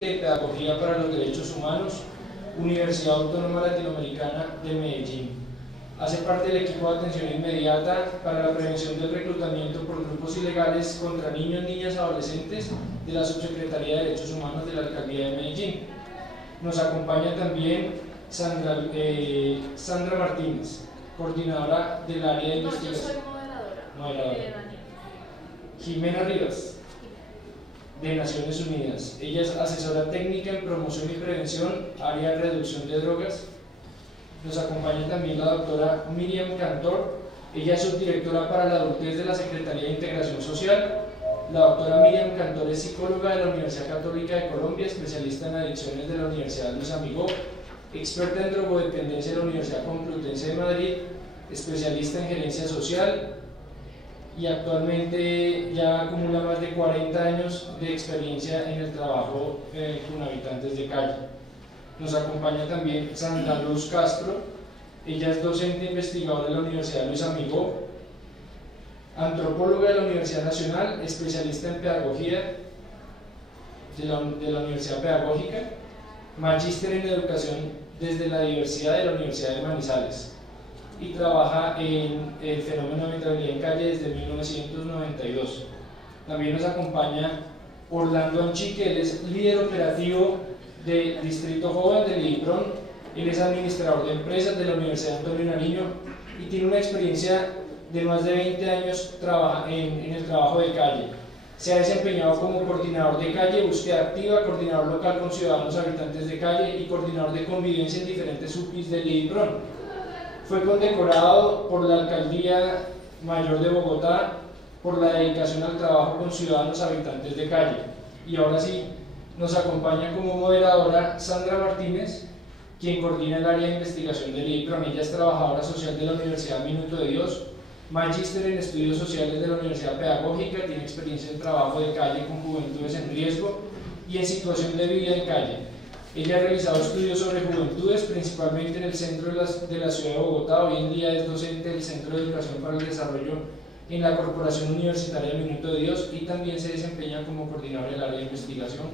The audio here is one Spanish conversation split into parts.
de Pedagogía para los Derechos Humanos, Universidad Autónoma Latinoamericana de Medellín. Hace parte del equipo de atención inmediata para la prevención del reclutamiento por grupos ilegales contra niños, niñas y adolescentes de la Subsecretaría de Derechos Humanos de la Alcaldía de Medellín. Nos acompaña también Sandra Martínez, coordinadora del área de investigación. Yo soy moderadora. Jimena Rivas, de Naciones Unidas. Ella es asesora técnica en promoción y prevención, área de reducción de drogas. Nos acompaña también la doctora Miriam Cantor. Ella es subdirectora para la adultez de la Secretaría de Integración Social. La doctora Miriam Cantor es psicóloga de la Universidad Católica de Colombia, especialista en adicciones de la Universidad Luis Amigó, experta en drogodependencia de la Universidad Complutense de Madrid, especialista en gerencia social, y actualmente ya acumula más de 40 años de experiencia en el trabajo con habitantes de calle. Nos acompaña también Santa Luz Castro. Ella es docente e investigadora de la Universidad Luis Amigó, antropóloga de la Universidad Nacional, especialista en pedagogía de la Universidad Pedagógica, magíster en educación desde la diversidad de la Universidad de Manizales, y trabaja en el fenómeno de habitabilidad en calle desde 1992. También nos acompaña Orlando Anchique. Él es líder operativo del Distrito Joven del IDIPRON. Él es administrador de empresas de la Universidad Antonio Nariño y tiene una experiencia de más de 20 años en el trabajo de calle. Se ha desempeñado como coordinador de calle, búsqueda activa, coordinador local con ciudadanos habitantes de calle y coordinador de convivencia en diferentes subis del IDIPRON. Fue condecorado por la Alcaldía Mayor de Bogotá por la dedicación al trabajo con ciudadanos habitantes de calle. Y ahora sí, nos acompaña como moderadora Sandra Martínez, quien coordina el área de investigación del IDIPRON. Ella es trabajadora social de la Universidad Minuto de Dios, magíster en estudios sociales de la Universidad Pedagógica, tiene experiencia en trabajo de calle con juventudes en riesgo y en situación de vida en calle. Ella ha realizado estudios sobre juventudes, principalmente en el centro de la ciudad de Bogotá. Hoy en día es docente del Centro de Educación para el Desarrollo en la Corporación Universitaria Minuto de Dios y también se desempeña como coordinadora del área de investigación,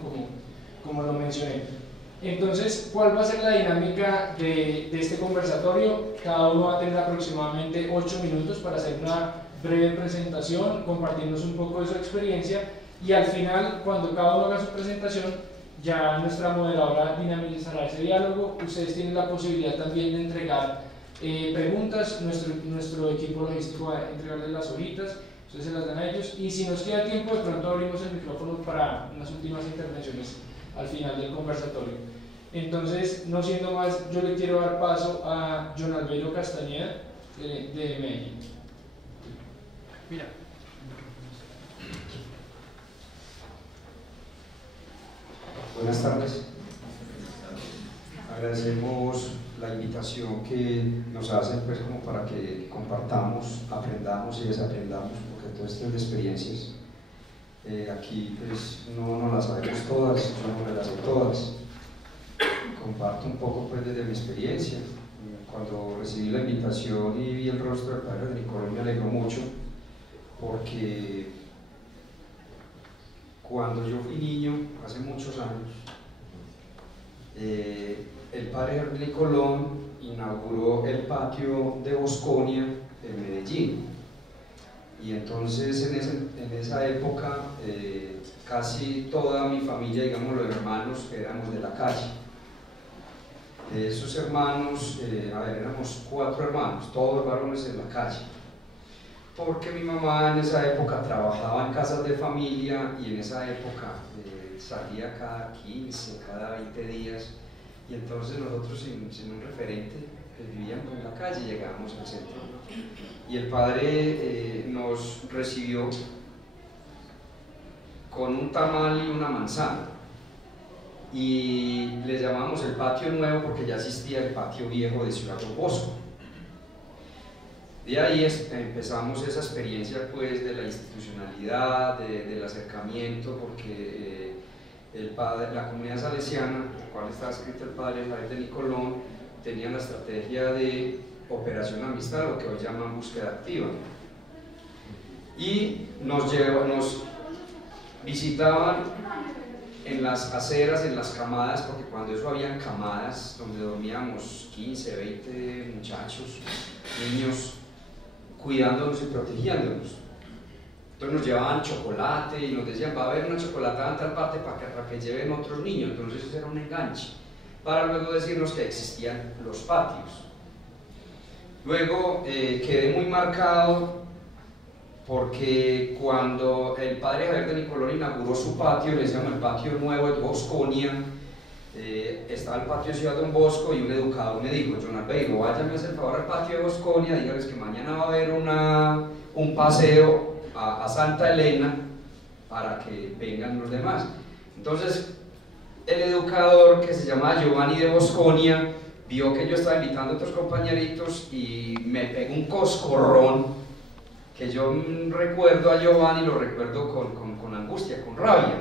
como lo mencioné. Entonces, ¿cuál va a ser la dinámica de este conversatorio? Cada uno va a tener aproximadamente 8 minutos para hacer una breve presentación, compartirnos un poco de su experiencia, y al final, cuando cada uno haga su presentación, ya nuestra moderadora dinamizará ese diálogo. Ustedes tienen la posibilidad también de entregar preguntas. Nuestro equipo logístico va a entregarles las hojitas, ustedes se las dan a ellos, y si nos queda tiempo, de pronto abrimos el micrófono para unas últimas intervenciones al final del conversatorio. Entonces, no siendo más, yo le quiero dar paso a John Albeiro Castañeda de Medellín. Mira. Buenas tardes. Agradecemos la invitación que nos hacen, pues, como para que compartamos, aprendamos y desaprendamos, porque todo esto es de experiencias. Aquí pues no las sabemos todas, yo no me las sé todas. Comparto un poco, pues, desde mi experiencia. Cuando recibí la invitación y vi el rostro del padre de Nicolás, me alegró mucho, porque cuando yo fui niño, hace muchos años, el padre Henry Colón inauguró el patio de Bosconia en Medellín, y entonces en esa época casi toda mi familia, digamos los hermanos, éramos de la calle. De esos hermanos, éramos 4 hermanos, todos varones en la calle, porque mi mamá en esa época trabajaba en casas de familia, y en esa época salía cada 15, cada 20 días, y entonces nosotros sin un referente vivíamos en la calle, llegábamos al centro, y el padre nos recibió con un tamal y una manzana, y le llamamos el patio nuevo porque ya existía el patio viejo de Ciudad Don Bosco. De ahí empezamos esa experiencia, pues, de la institucionalidad, del acercamiento, porque la comunidad salesiana, en la cual está escrito el padre Javier de Nicolón, tenía la estrategia de Operación Amistad, lo que hoy llaman búsqueda activa, y nos visitaban en las aceras, en las camadas, porque cuando eso había camadas donde dormíamos 15, 20 muchachos, niños, cuidándonos y protegiéndonos. Entonces nos llevaban chocolate y nos decían, va a haber una chocolatada en tal parte para que lleven otros niños. Entonces eso era un enganche, para luego decirnos que existían los patios. Luego quedé muy marcado porque cuando el padre Javier de Nicolón inauguró su patio, le decíamos el patio nuevo de Bosconia, estaba el patio de Ciudad Don Bosco, y un educador me dijo, Jonathan Beiro, váyame a hacer el favor al patio de Bosconia, dígales que mañana va a haber un paseo a Santa Elena para que vengan los demás. Entonces el educador, que se llamaba Giovanni de Bosconia, vio que yo estaba invitando a otros compañeritos y me pegó un coscorrón que yo recuerdo a Giovanni, lo recuerdo con angustia, con rabia.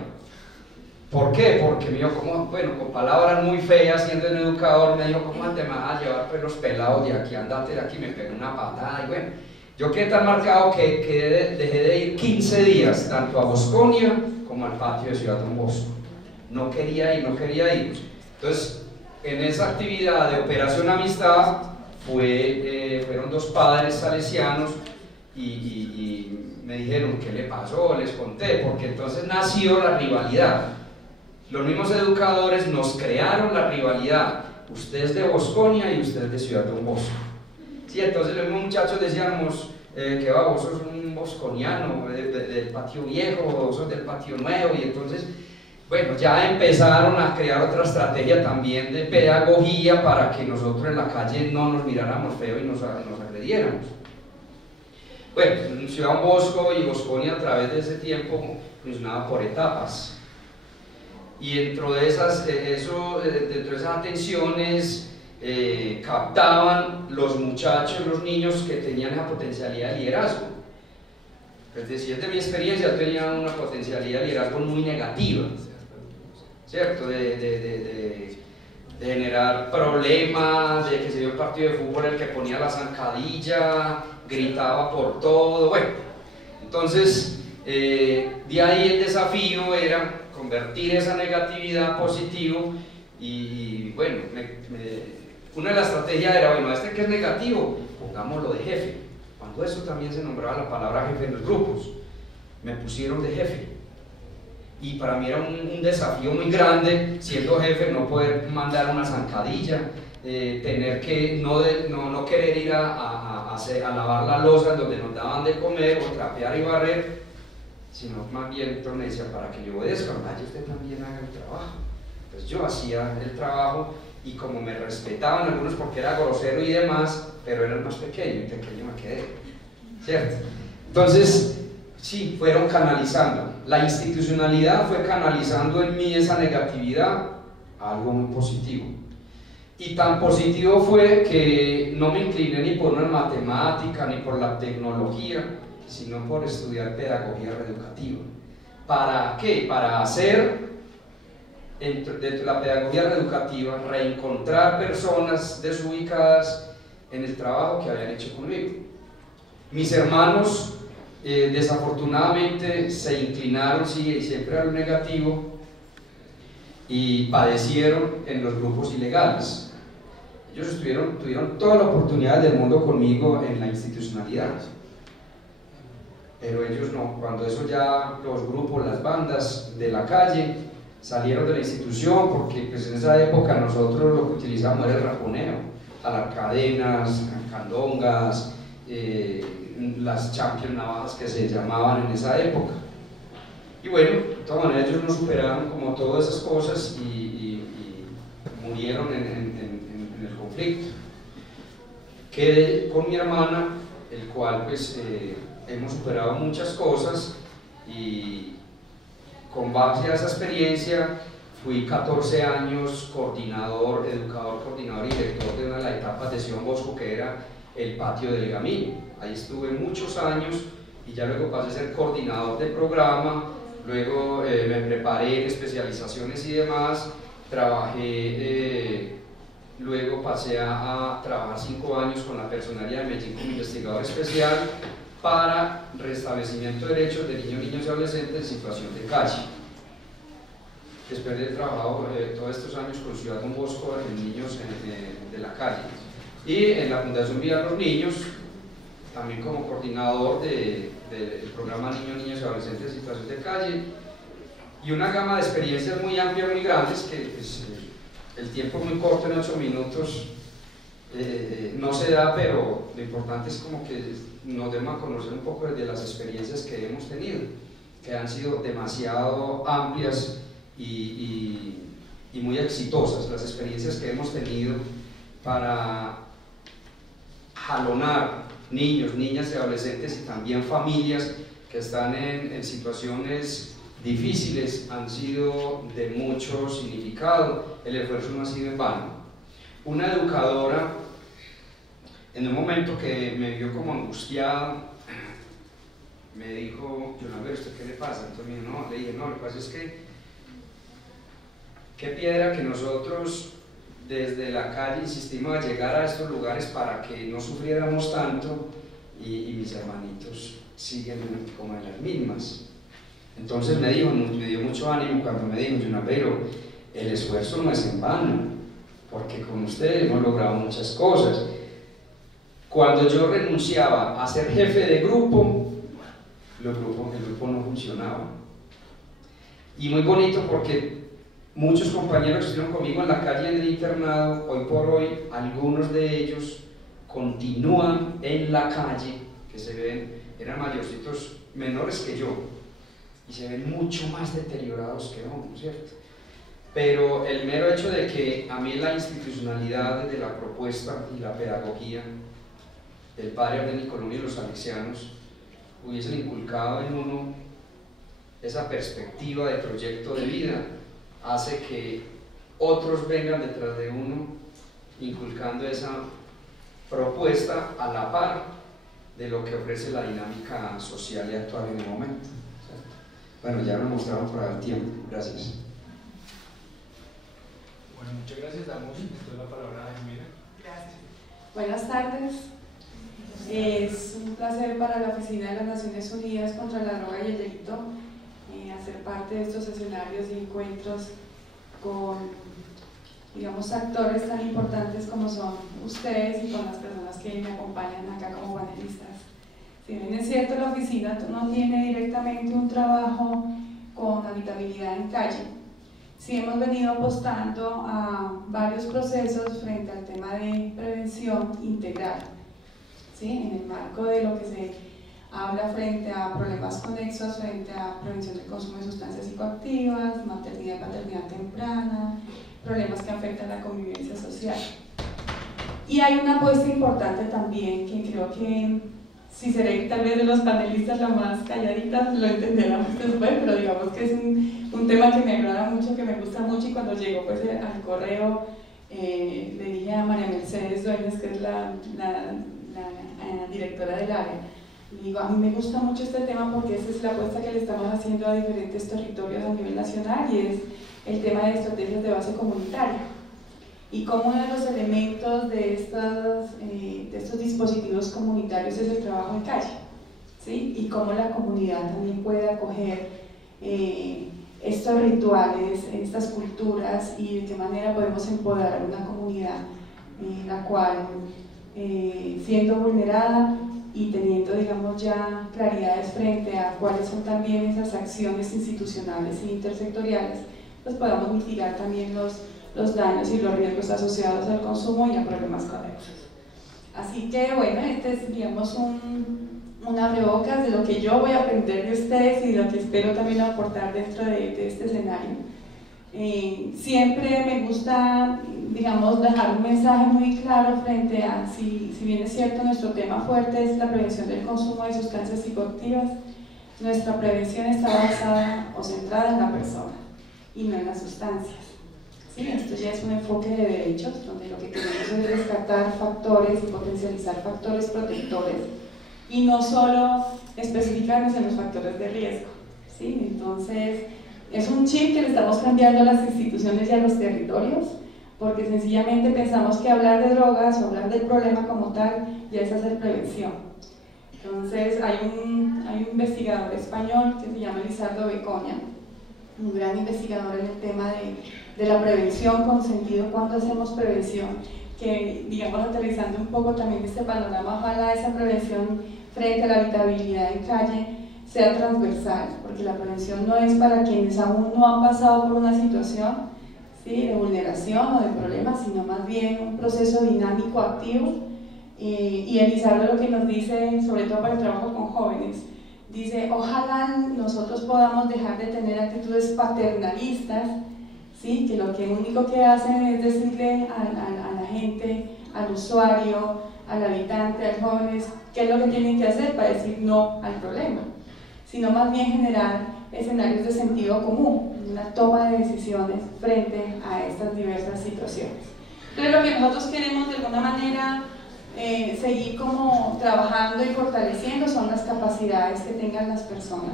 ¿Por qué? Porque me dijo, como, bueno, con palabras muy feas, siendo un educador, me dijo, ¿cómo te vas a llevar pues, los pelados de aquí? Andate de aquí, me pegó una patada, y bueno, yo quedé tan marcado que dejé de ir 15 días, tanto a Bosconia como al patio de Ciudad Don Bosco. No quería ir. Entonces, en esa actividad de Operación Amistad, fueron dos padres salesianos y me dijeron, ¿qué le pasó? Les conté, porque entonces nació la rivalidad. Los mismos educadores nos crearon la rivalidad, ustedes de Bosconia y ustedes de Ciudad Don Bosco. Sí, entonces los mismos muchachos decíamos, que va, vos sos un bosconiano del patio viejo, vos sos del patio nuevo, y entonces, bueno, ya empezaron a crear otra estrategia también de pedagogía para que nosotros en la calle no nos miráramos feo y nos agrediéramos. Bueno, Ciudad Don Bosco y Bosconia a través de ese tiempo funcionaba por etapas, y dentro de esas atenciones captaban los muchachos, los niños que tenían esa potencialidad de liderazgo. Es decir, de mi experiencia tenían una potencialidad de liderazgo muy negativa, ¿cierto? De generar problemas, de que se dio el partido de fútbol el que ponía la zancadilla, gritaba por todo, bueno. Entonces, de ahí el desafío era convertir esa negatividad en positivo, y bueno, una de las estrategias era, bueno, este que es negativo, pongámoslo de jefe. Cuando eso también se nombraba la palabra jefe en los grupos, me pusieron de jefe. Y para mí era un desafío muy grande, siendo jefe, no poder mandar una zancadilla, tener que no querer ir a lavar la loza donde nos daban de comer, o trapear y barrer, sino más bien entonces me decía, para que yo obedezca, vaya usted también haga el trabajo. Entonces yo hacía el trabajo, y como me respetaban algunos porque era grosero y demás, pero era el más pequeño, y pequeño me quedé, ¿cierto? Entonces, sí, fueron canalizando. La institucionalidad fue canalizando en mí esa negatividad a algo muy positivo. Y tan positivo fue que no me incliné ni por una matemática, ni por la tecnología, sino por estudiar pedagogía reeducativa. ¿Para qué? Para hacer, dentro de la pedagogía reeducativa, reencontrar personas desubicadas en el trabajo que habían hecho conmigo. Mis hermanos desafortunadamente se inclinaron siempre a lo negativo y padecieron en los grupos ilegales. Ellos tuvieron toda la oportunidad del mundo conmigo en la institucionalidad, pero ellos no. Cuando eso ya, los grupos, las bandas de la calle salieron de la institución, porque pues en esa época nosotros lo que utilizábamos era el raponeo, jalar cadenas, candongas, las champion navajas que se llamaban en esa época. Y bueno, de todas maneras ellos no superaron como todas esas cosas y murieron en el conflicto. Quedé con mi hermana, el cual pues hemos superado muchas cosas, y con base a esa experiencia fui 14 años coordinador, educador, coordinador y director de una de las etapas de Ciudad Bosco, que era el patio del Gamín. Ahí estuve muchos años y ya luego pasé a ser coordinador de programa, luego me preparé en especializaciones y demás, trabajé, luego pasé a trabajar 5 años con la Personería de Medellín como investigador especial para restablecimiento de derechos de niños y adolescentes en situación de calle. después de trabajado todos estos años con Ciudad Don Bosco en niños de la calle, y en la Fundación Vida a los Niños, también como coordinador del programa Niños, Niñas y Adolescentes en Situación de Calle, y una gama de experiencias muy amplias, muy grandes, que pues, el tiempo muy corto, en 8 minutos, no se da, pero lo importante es como que nos demos a conocer un poco de las experiencias que hemos tenido, que han sido demasiado amplias y muy exitosas, las experiencias que hemos tenido para jalonar niños, niñas y adolescentes y también familias que están en situaciones difíciles, han sido de mucho significado, el esfuerzo no ha sido en vano. Una educadora, en un momento que me vio como angustiado, me dijo: Jonalver, ¿usted qué le pasa? Entonces me dijo, no, le dije, no, lo que pasa es que qué piedra que nosotros desde la calle insistimos a llegar a estos lugares para que no sufriéramos tanto, y mis hermanitos siguen como en las mismas. Entonces me dio mucho ánimo cuando me dijo: Jonalver, el esfuerzo no es en vano, porque con ustedes hemos logrado muchas cosas. Cuando yo renunciaba a ser jefe de grupo, el grupo no funcionaba. Y muy bonito porque muchos compañeros que estuvieron conmigo en la calle, en el internado, hoy por hoy, algunos de ellos continúan en la calle, que se ven, eran mayorcitos menores que yo, y se ven mucho más deteriorados que uno, ¿cierto? Pero el mero hecho de que a mí la institucionalidad de la propuesta y la pedagogía del padre Arden y Colombia y los salesianos hubiesen inculcado en uno esa perspectiva de proyecto de vida, hace que otros vengan detrás de uno inculcando esa propuesta a la par de lo que ofrece la dinámica social y actual en el momento. Bueno, ya me mostraron por el tiempo. Gracias. Bueno, muchas gracias. Damos entonces la palabra a Jimena. Gracias. Buenas tardes. Es un placer para la Oficina de las Naciones Unidas contra la Droga y el Delito hacer parte de estos escenarios y encuentros con, digamos, actores tan importantes como son ustedes y con las personas que me acompañan acá como panelistas. Si bien es cierto, la oficina no tiene directamente un trabajo con habitabilidad en calle, sí hemos venido apostando a varios procesos frente al tema de prevención integral, ¿sí? En el marco de lo que se habla frente a problemas conexos, frente a prevención del consumo de sustancias psicoactivas, maternidad y paternidad temprana, problemas que afectan la convivencia social. Y hay una apuesta importante también, que creo que si seré tal vez de los panelistas la más calladita, lo entenderán después, pero digamos que es un tema que me agrada mucho, que me gusta mucho, y cuando llegó pues al correo le dije a María Mercedes Dueñas, que es la directora del área, y digo, a mí me gusta mucho este tema porque esa es la apuesta que le estamos haciendo a diferentes territorios a nivel nacional, y es el tema de estrategias de base comunitaria. Y como uno de los elementos de estos dispositivos comunitarios es el trabajo en calle, ¿sí? Y cómo la comunidad también puede acoger estos rituales, estas culturas, y de qué manera podemos empoderar a una comunidad la cual, siendo vulnerada y teniendo, digamos, ya claridades frente a cuáles son también esas acciones institucionales e intersectoriales, pues podamos mitigar también los daños y los riesgos asociados al consumo y a problemas conexos. Así que bueno, este es, digamos, un abrebocas de lo que yo voy a aprender de ustedes y de lo que espero también aportar dentro de este escenario. Siempre me gusta, digamos, dejar un mensaje muy claro frente a, si bien es cierto, nuestro tema fuerte es la prevención del consumo de sustancias psicoactivas, nuestra prevención está basada o centrada en la persona y no en las sustancias. ¿Sí? Esto ya es un enfoque de derechos, donde lo que queremos es rescatar factores y potencializar factores protectores y no solo especificarnos en los factores de riesgo, ¿sí? Entonces, es un chip que le estamos cambiando a las instituciones y a los territorios, porque sencillamente pensamos que hablar de drogas o hablar del problema como tal ya es hacer prevención. Entonces, hay un investigador español que se llama Lizardo Becoña, un gran investigador en el tema de la prevención con sentido, cuando hacemos prevención, que digamos aterrizando un poco también este panorama, ojalá esa prevención frente a la habitabilidad en calle sea transversal, porque la prevención no es para quienes aún no han pasado por una situación, ¿sí?, de vulneración o de problemas, sino más bien un proceso dinámico, activo. Y Elizardo lo que nos dice, sobre todo para el trabajo con jóvenes, dice, ojalá nosotros podamos dejar de tener actitudes paternalistas, ¿sí?, que lo único que hacen es decirle a la gente, al usuario, al habitante, al joven, qué es lo que tienen que hacer para decir no al problema, sino más bien generar escenarios de sentido común, una toma de decisiones frente a estas diversas situaciones. Entonces lo que nosotros queremos de alguna manera seguir como trabajando y fortaleciendo son las capacidades que tengan las personas,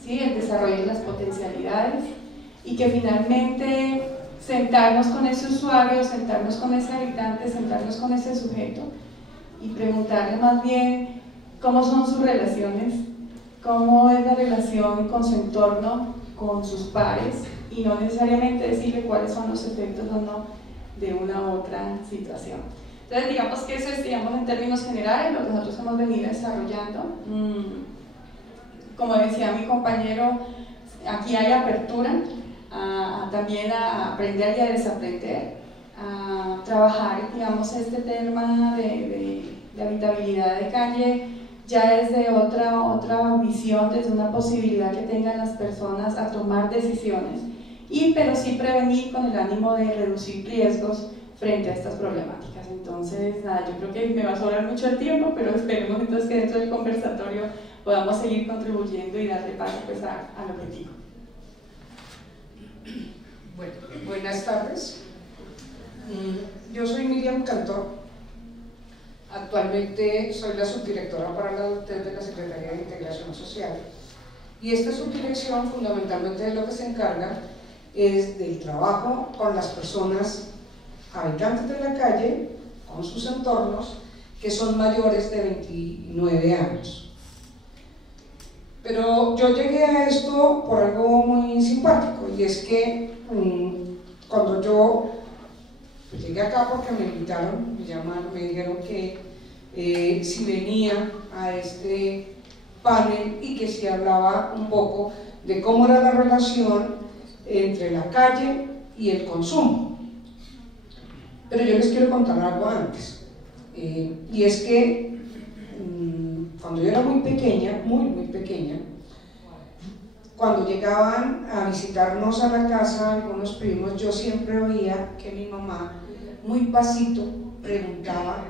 ¿sí?, el desarrollo de las potencialidades, y que finalmente sentarnos con ese usuario, sentarnos con ese habitante, sentarnos con ese sujeto y preguntarle más bien cómo son sus relaciones, cómo es la relación con su entorno, con sus pares, y no necesariamente decirle cuáles son los efectos o no de una u otra situación. Entonces digamos que eso es, digamos, en términos generales lo que nosotros hemos venido desarrollando. Como decía mi compañero, aquí hay apertura también a aprender y a desaprender, a trabajar, digamos, este tema de habitabilidad de calle ya desde otra visión, desde una posibilidad que tengan las personas a tomar decisiones, pero sí prevenir con el ánimo de reducir riesgos frente a estas problemáticas. Entonces, nada, yo creo que me va a sobrar mucho el tiempo, pero esperemos entonces que dentro del conversatorio podamos seguir contribuyendo y darle paso pues al objetivo. Bueno, buenas tardes. Yo soy Miriam Cantor. Actualmente soy la subdirectora para la adultez de la Secretaría de Integración Social. Y esta subdirección fundamentalmente de lo que se encarga es del trabajo con las personas habitantes de la calle, con sus entornos, que son mayores de 29 años. Pero yo llegué a esto por algo muy simpático, y es que cuando yo llegué acá, porque me invitaron, me llamaron, me dijeron que si venía a este panel y que si hablaba un poco de cómo era la relación entre la calle y el consumo. Pero yo les quiero contar algo antes, y es que cuando yo era muy pequeña, muy pequeña, cuando llegaban a visitarnos a la casa algunos primos, yo siempre oía que mi mamá, muy pasito, preguntaba: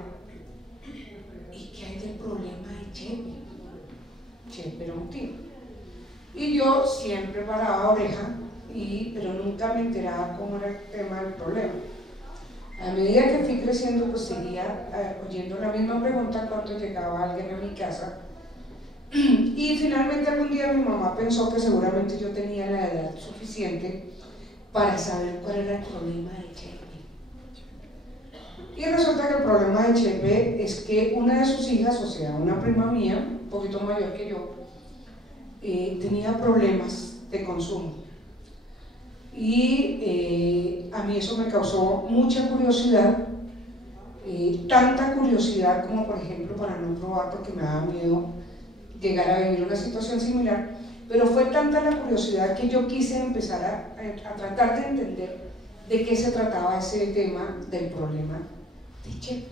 ¿y qué hay del problema de Chepe? Chepe era un tío. Y yo siempre paraba oreja, pero nunca me enteraba cómo era el tema del problema. A medida que fui creciendo, pues seguía oyendo la misma pregunta cuando llegaba alguien a mi casa. Y finalmente algún día mi mamá pensó que seguramente yo tenía la edad suficiente para saber cuál era el problema de Chepe. Y resulta que el problema de Chepe es que una de sus hijas, o sea, una prima mía, un poquito mayor que yo, tenía problemas de consumo. Y a mí eso me causó mucha curiosidad, tanta curiosidad como, por ejemplo, para no probar, porque me daba miedo llegar a vivir una situación similar, pero fue tanta la curiosidad que yo quise empezar a tratar de entender de qué se trataba ese tema del problema de Chepe.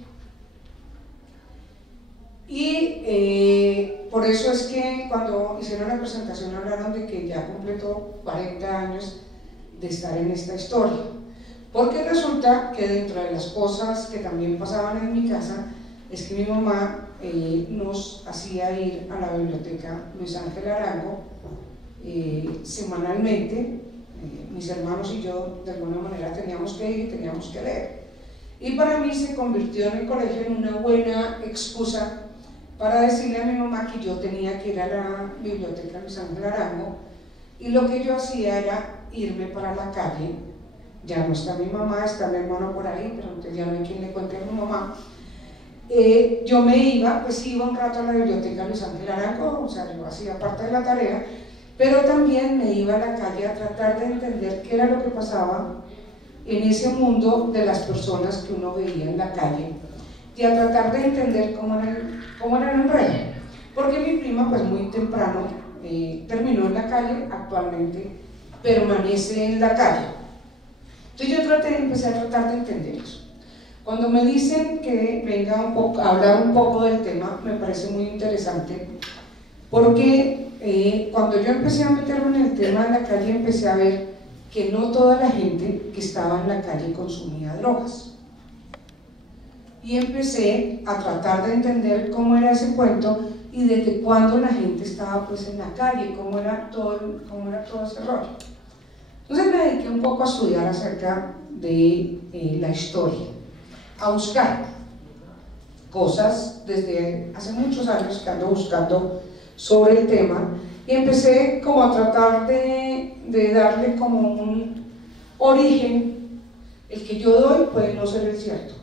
Y por eso es que cuando hicieron la presentación hablaron de que ya completó 40 años de estar en esta historia, porque resulta que dentro de las cosas que también pasaban en mi casa es que mi mamá nos hacía ir a la biblioteca Luis Ángel Arango semanalmente. Mis hermanos y yo de alguna manera teníamos que ir y teníamos que leer, y para mí se convirtió en el colegio en una buena excusa para decirle a mi mamá que yo tenía que ir a la biblioteca Luis Ángel Arango, y lo que yo hacía era irme para la calle. Ya no está mi mamá, está mi hermano por ahí, pero entonces ya no hay quien le cuente a mi mamá. Yo me iba, pues iba un rato a la biblioteca Luis Ángel Arango, o sea, yo hacía parte de la tarea, pero también me iba a la calle a tratar de entender qué era lo que pasaba en ese mundo de las personas que uno veía en la calle y a tratar de entender cómo eran en realidad. Porque mi prima pues muy temprano terminó en la calle, actualmente permanece en la calle. Entonces yo empecé a tratar de entender eso. Cuando me dicen que venga a hablar un poco del tema, me parece muy interesante, porque cuando yo empecé a meterme en el tema de la calle, empecé a ver que no toda la gente que estaba en la calle consumía drogas. Y empecé a tratar de entender cómo era ese cuento y desde cuándo la gente estaba pues en la calle, cómo era todo ese rollo. Entonces me dediqué un poco a estudiar acerca de la historia, a buscar cosas desde hace muchos años que ando buscando sobre el tema, y empecé como a tratar de darle como un origen. El que yo doy puede no ser el cierto,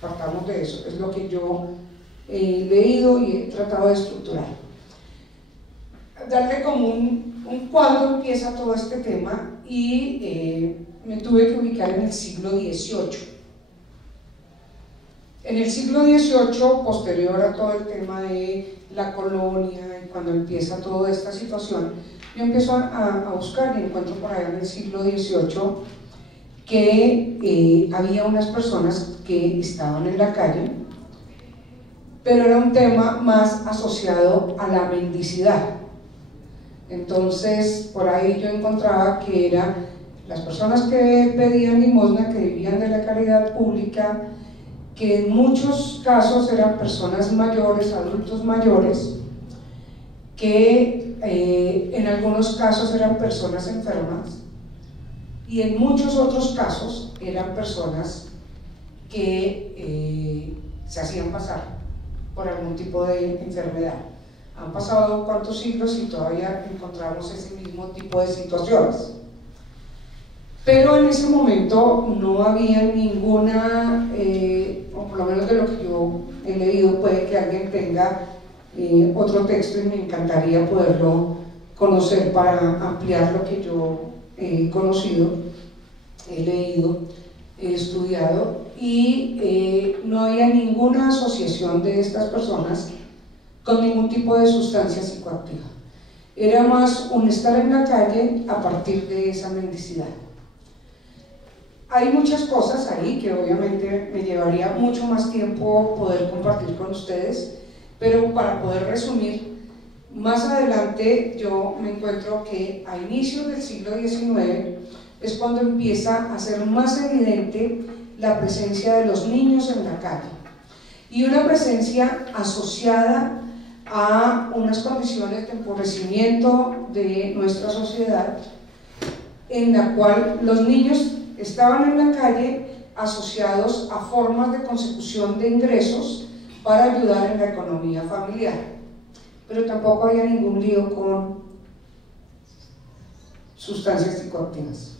partamos de eso, es lo que yo he leído y he tratado de estructurar, darle como un cuadro empieza todo este tema, y me tuve que ubicar en el siglo XVIII. En el siglo XVIII, posterior a todo el tema de la colonia y cuando empieza toda esta situación, yo empiezo a buscar y encuentro por allá en el siglo XVIII que había unas personas que estaban en la calle, pero era un tema más asociado a la mendicidad. Entonces por ahí yo encontraba que eran las personas que pedían limosna, que vivían de la caridad pública, que en muchos casos eran personas mayores, adultos mayores, que en algunos casos eran personas enfermas, y en muchos otros casos eran personas que se hacían pasar por algún tipo de enfermedad. Han pasado cuántos siglos y todavía encontramos ese mismo tipo de situaciones. Pero en ese momento no había ninguna, o por lo menos de lo que yo he leído, puede que alguien tenga otro texto y me encantaría poderlo conocer para ampliar lo que yo he conocido, he leído, he estudiado, y no había ninguna asociación de estas personas con ningún tipo de sustancia psicoactiva. Era más un estar en la calle a partir de esa mendicidad. Hay muchas cosas ahí que obviamente me llevaría mucho más tiempo poder compartir con ustedes, pero para poder resumir, más adelante yo me encuentro que a inicios del siglo XIX es cuando empieza a ser más evidente la presencia de los niños en la calle, y una presencia asociada a unas condiciones de empobrecimiento de nuestra sociedad, en la cual los niños estaban en la calle asociados a formas de consecución de ingresos para ayudar en la economía familiar, pero tampoco había ningún lío con sustancias psicoactivas.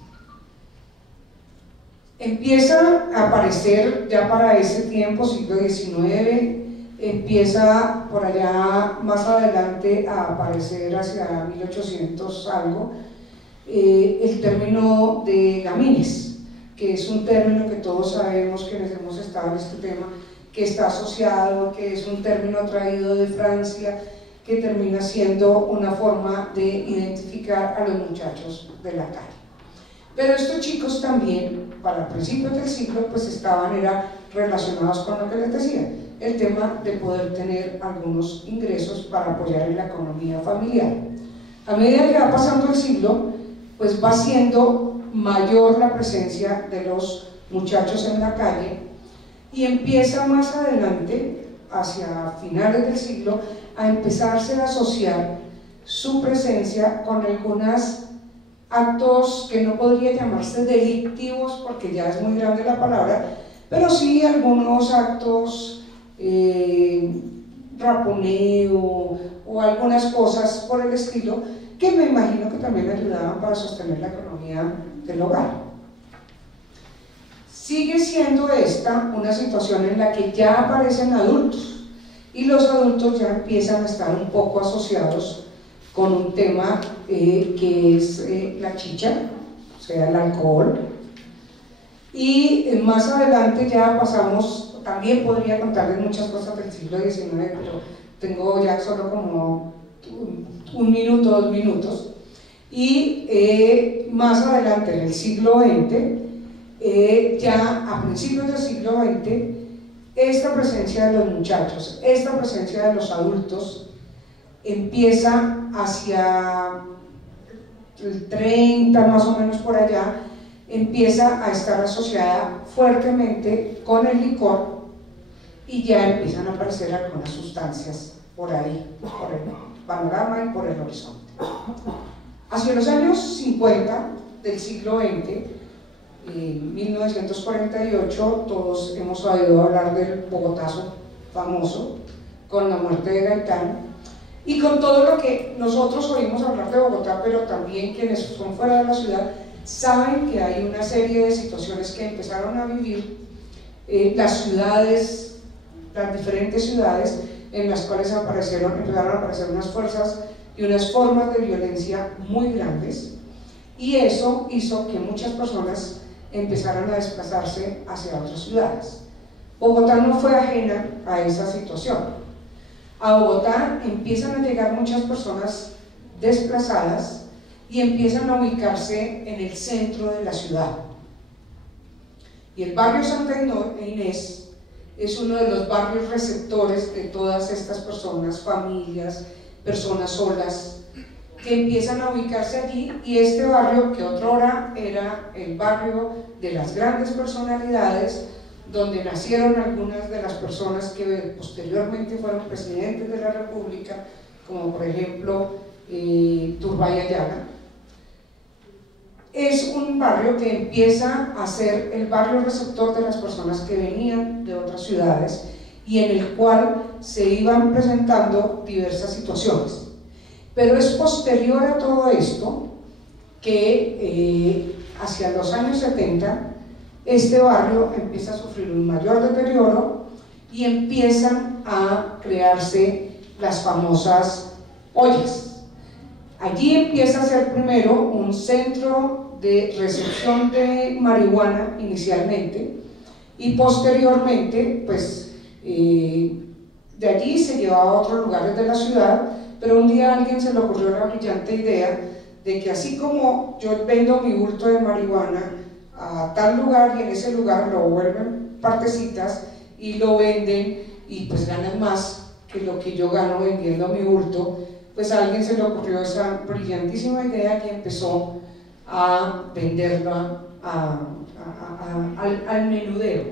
Empieza a aparecer ya para ese tiempo, siglo XIX, empieza por allá más adelante a aparecer hacia 1800 algo, el término de gamines, que es un término que todos sabemos, quienes hemos estado en este tema, que está asociado, que es un término traído de Francia, que termina siendo una forma de identificar a los muchachos de la calle. Pero estos chicos también, para principios del siglo, pues eran relacionados con lo que les decía, el tema de poder tener algunos ingresos para apoyar en la economía familiar. A medida que va pasando el siglo, pues va siendo mayor la presencia de los muchachos en la calle, y empieza más adelante, hacia finales del siglo, a empezarse a asociar su presencia con algunos actos que no podría llamarse delictivos porque ya es muy grande la palabra, pero sí algunos actos raponeo o algunas cosas por el estilo, que me imagino que también ayudaban para sostener la economía del hogar. Sigue siendo esta una situación en la que ya aparecen adultos, y los adultos ya empiezan a estar un poco asociados con un tema que es la chicha, o sea, el alcohol. Y más adelante ya pasamos, también podría contarles muchas cosas del siglo XIX, pero tengo ya solo como 1 minuto, 2 minutos. Y más adelante, en el siglo XX, ya a principios del siglo XX, esta presencia de los muchachos, esta presencia de los adultos, empieza hacia el 30 más o menos por allá, empieza a estar asociada fuertemente con el licor y ya empiezan a aparecer algunas sustancias por ahí, por el panorama y por el horizonte. Hacia los años 50 del siglo XX, en 1948, todos hemos oído hablar del Bogotazo famoso, con la muerte de Gaitán, y con todo lo que nosotros oímos hablar de Bogotá, pero también quienes son fuera de la ciudad, saben que hay una serie de situaciones que empezaron a vivir las ciudades, las diferentes ciudades, en las cuales empezaron a aparecer unas fuerzas y unas formas de violencia muy grandes, y eso hizo que muchas personas empezaran a desplazarse hacia otras ciudades. Bogotá no fue ajena a esa situación. A Bogotá empiezan a llegar muchas personas desplazadas y empiezan a ubicarse en el centro de la ciudad. Y el barrio Santa Inés es uno de los barrios receptores de todas estas personas, familias, personas solas, que empiezan a ubicarse allí, y este barrio, que otrora era el barrio de las grandes personalidades, donde nacieron algunas de las personas que posteriormente fueron presidentes de la República, como por ejemplo Turbay Ayala, es un barrio que empieza a ser el barrio receptor de las personas que venían de otras ciudades y en el cual se iban presentando diversas situaciones. Pero es posterior a todo esto que hacia los años 70 este barrio empieza a sufrir un mayor deterioro y empiezan a crearse las famosas ollas. Allí empieza a ser primero un centro de recepción de marihuana inicialmente, y posteriormente pues de allí se llevaba a otros lugares de la ciudad. Pero un día a alguien se le ocurrió la brillante idea de que así como yo vendo mi bulto de marihuana a tal lugar y en ese lugar lo vuelven partecitas y lo venden y pues ganan más que lo que yo gano vendiendo mi bulto, pues a alguien se le ocurrió esa brillantísima idea y empezó a venderla al menudeo,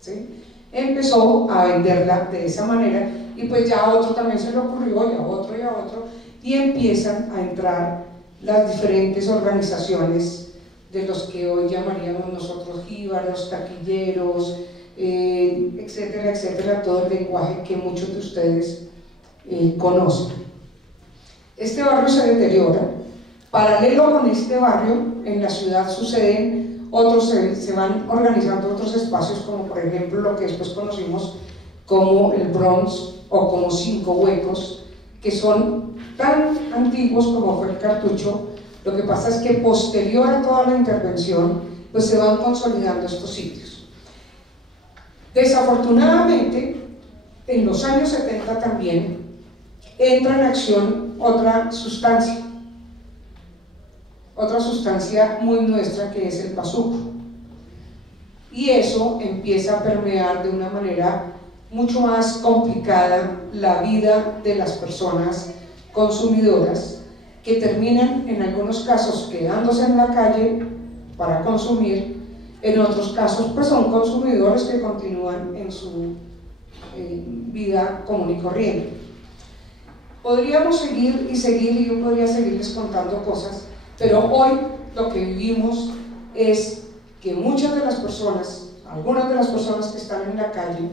¿sí? Empezó a venderla de esa manera, y pues ya a otro también se le ocurrió, y a otro, y empiezan a entrar las diferentes organizaciones de los que hoy llamaríamos nosotros jíbaros, taquilleros, etcétera, etcétera, todo el lenguaje que muchos de ustedes conocen. Este barrio se deteriora. Paralelo con este barrio, en la ciudad suceden otros, se van organizando otros espacios, como por ejemplo lo que después conocimos como el Bronx o como 5 Huecos, que son tan antiguos como fue el Cartucho. Lo que pasa es que posterior a toda la intervención pues se van consolidando estos sitios. Desafortunadamente en los años 70 también entra en acción otra sustancia muy nuestra, que es el bazuco, y eso empieza a permear de una manera mucho más complicada la vida de las personas consumidoras, que terminan en algunos casos quedándose en la calle para consumir, en otros casos pues son consumidores que continúan en su vida común y corriente. Podríamos seguir y yo podría seguirles contando cosas, pero hoy lo que vivimos es que muchas de las personas, algunas de las personas que están en la calle,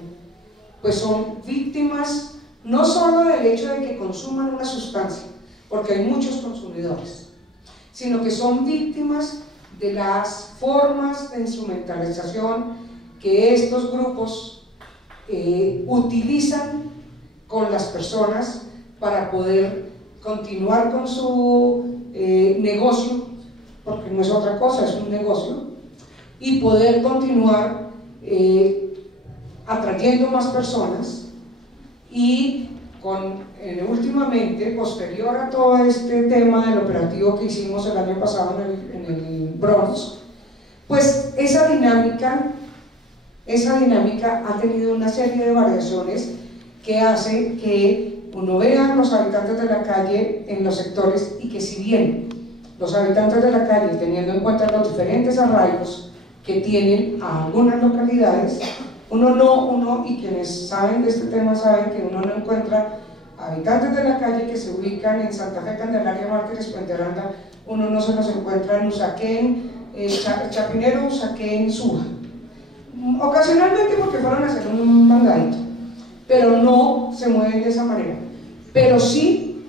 pues son víctimas no solo del hecho de que consuman una sustancia, porque hay muchos consumidores, sino que son víctimas de las formas de instrumentalización que estos grupos utilizan con las personas para poder continuar con su negocio, porque no es otra cosa, es un negocio, y poder continuar atrayendo más personas y últimamente, posterior a todo este tema del operativo que hicimos el año pasado en el Bronx, pues esa dinámica ha tenido una serie de variaciones que hace que uno vea a los habitantes de la calle en los sectores, y que si bien los habitantes de la calle, teniendo en cuenta los diferentes arraigos que tienen a algunas localidades, y quienes saben de este tema saben que uno no encuentra habitantes de la calle que se ubican en Santa Fe, Candelaria, Mártires, Puente Aranda, uno no se los encuentra en Usaquén, Chapinero, Usaquén, Suba. Ocasionalmente porque fueron a hacer un mandadito, pero no se mueven de esa manera. Pero sí,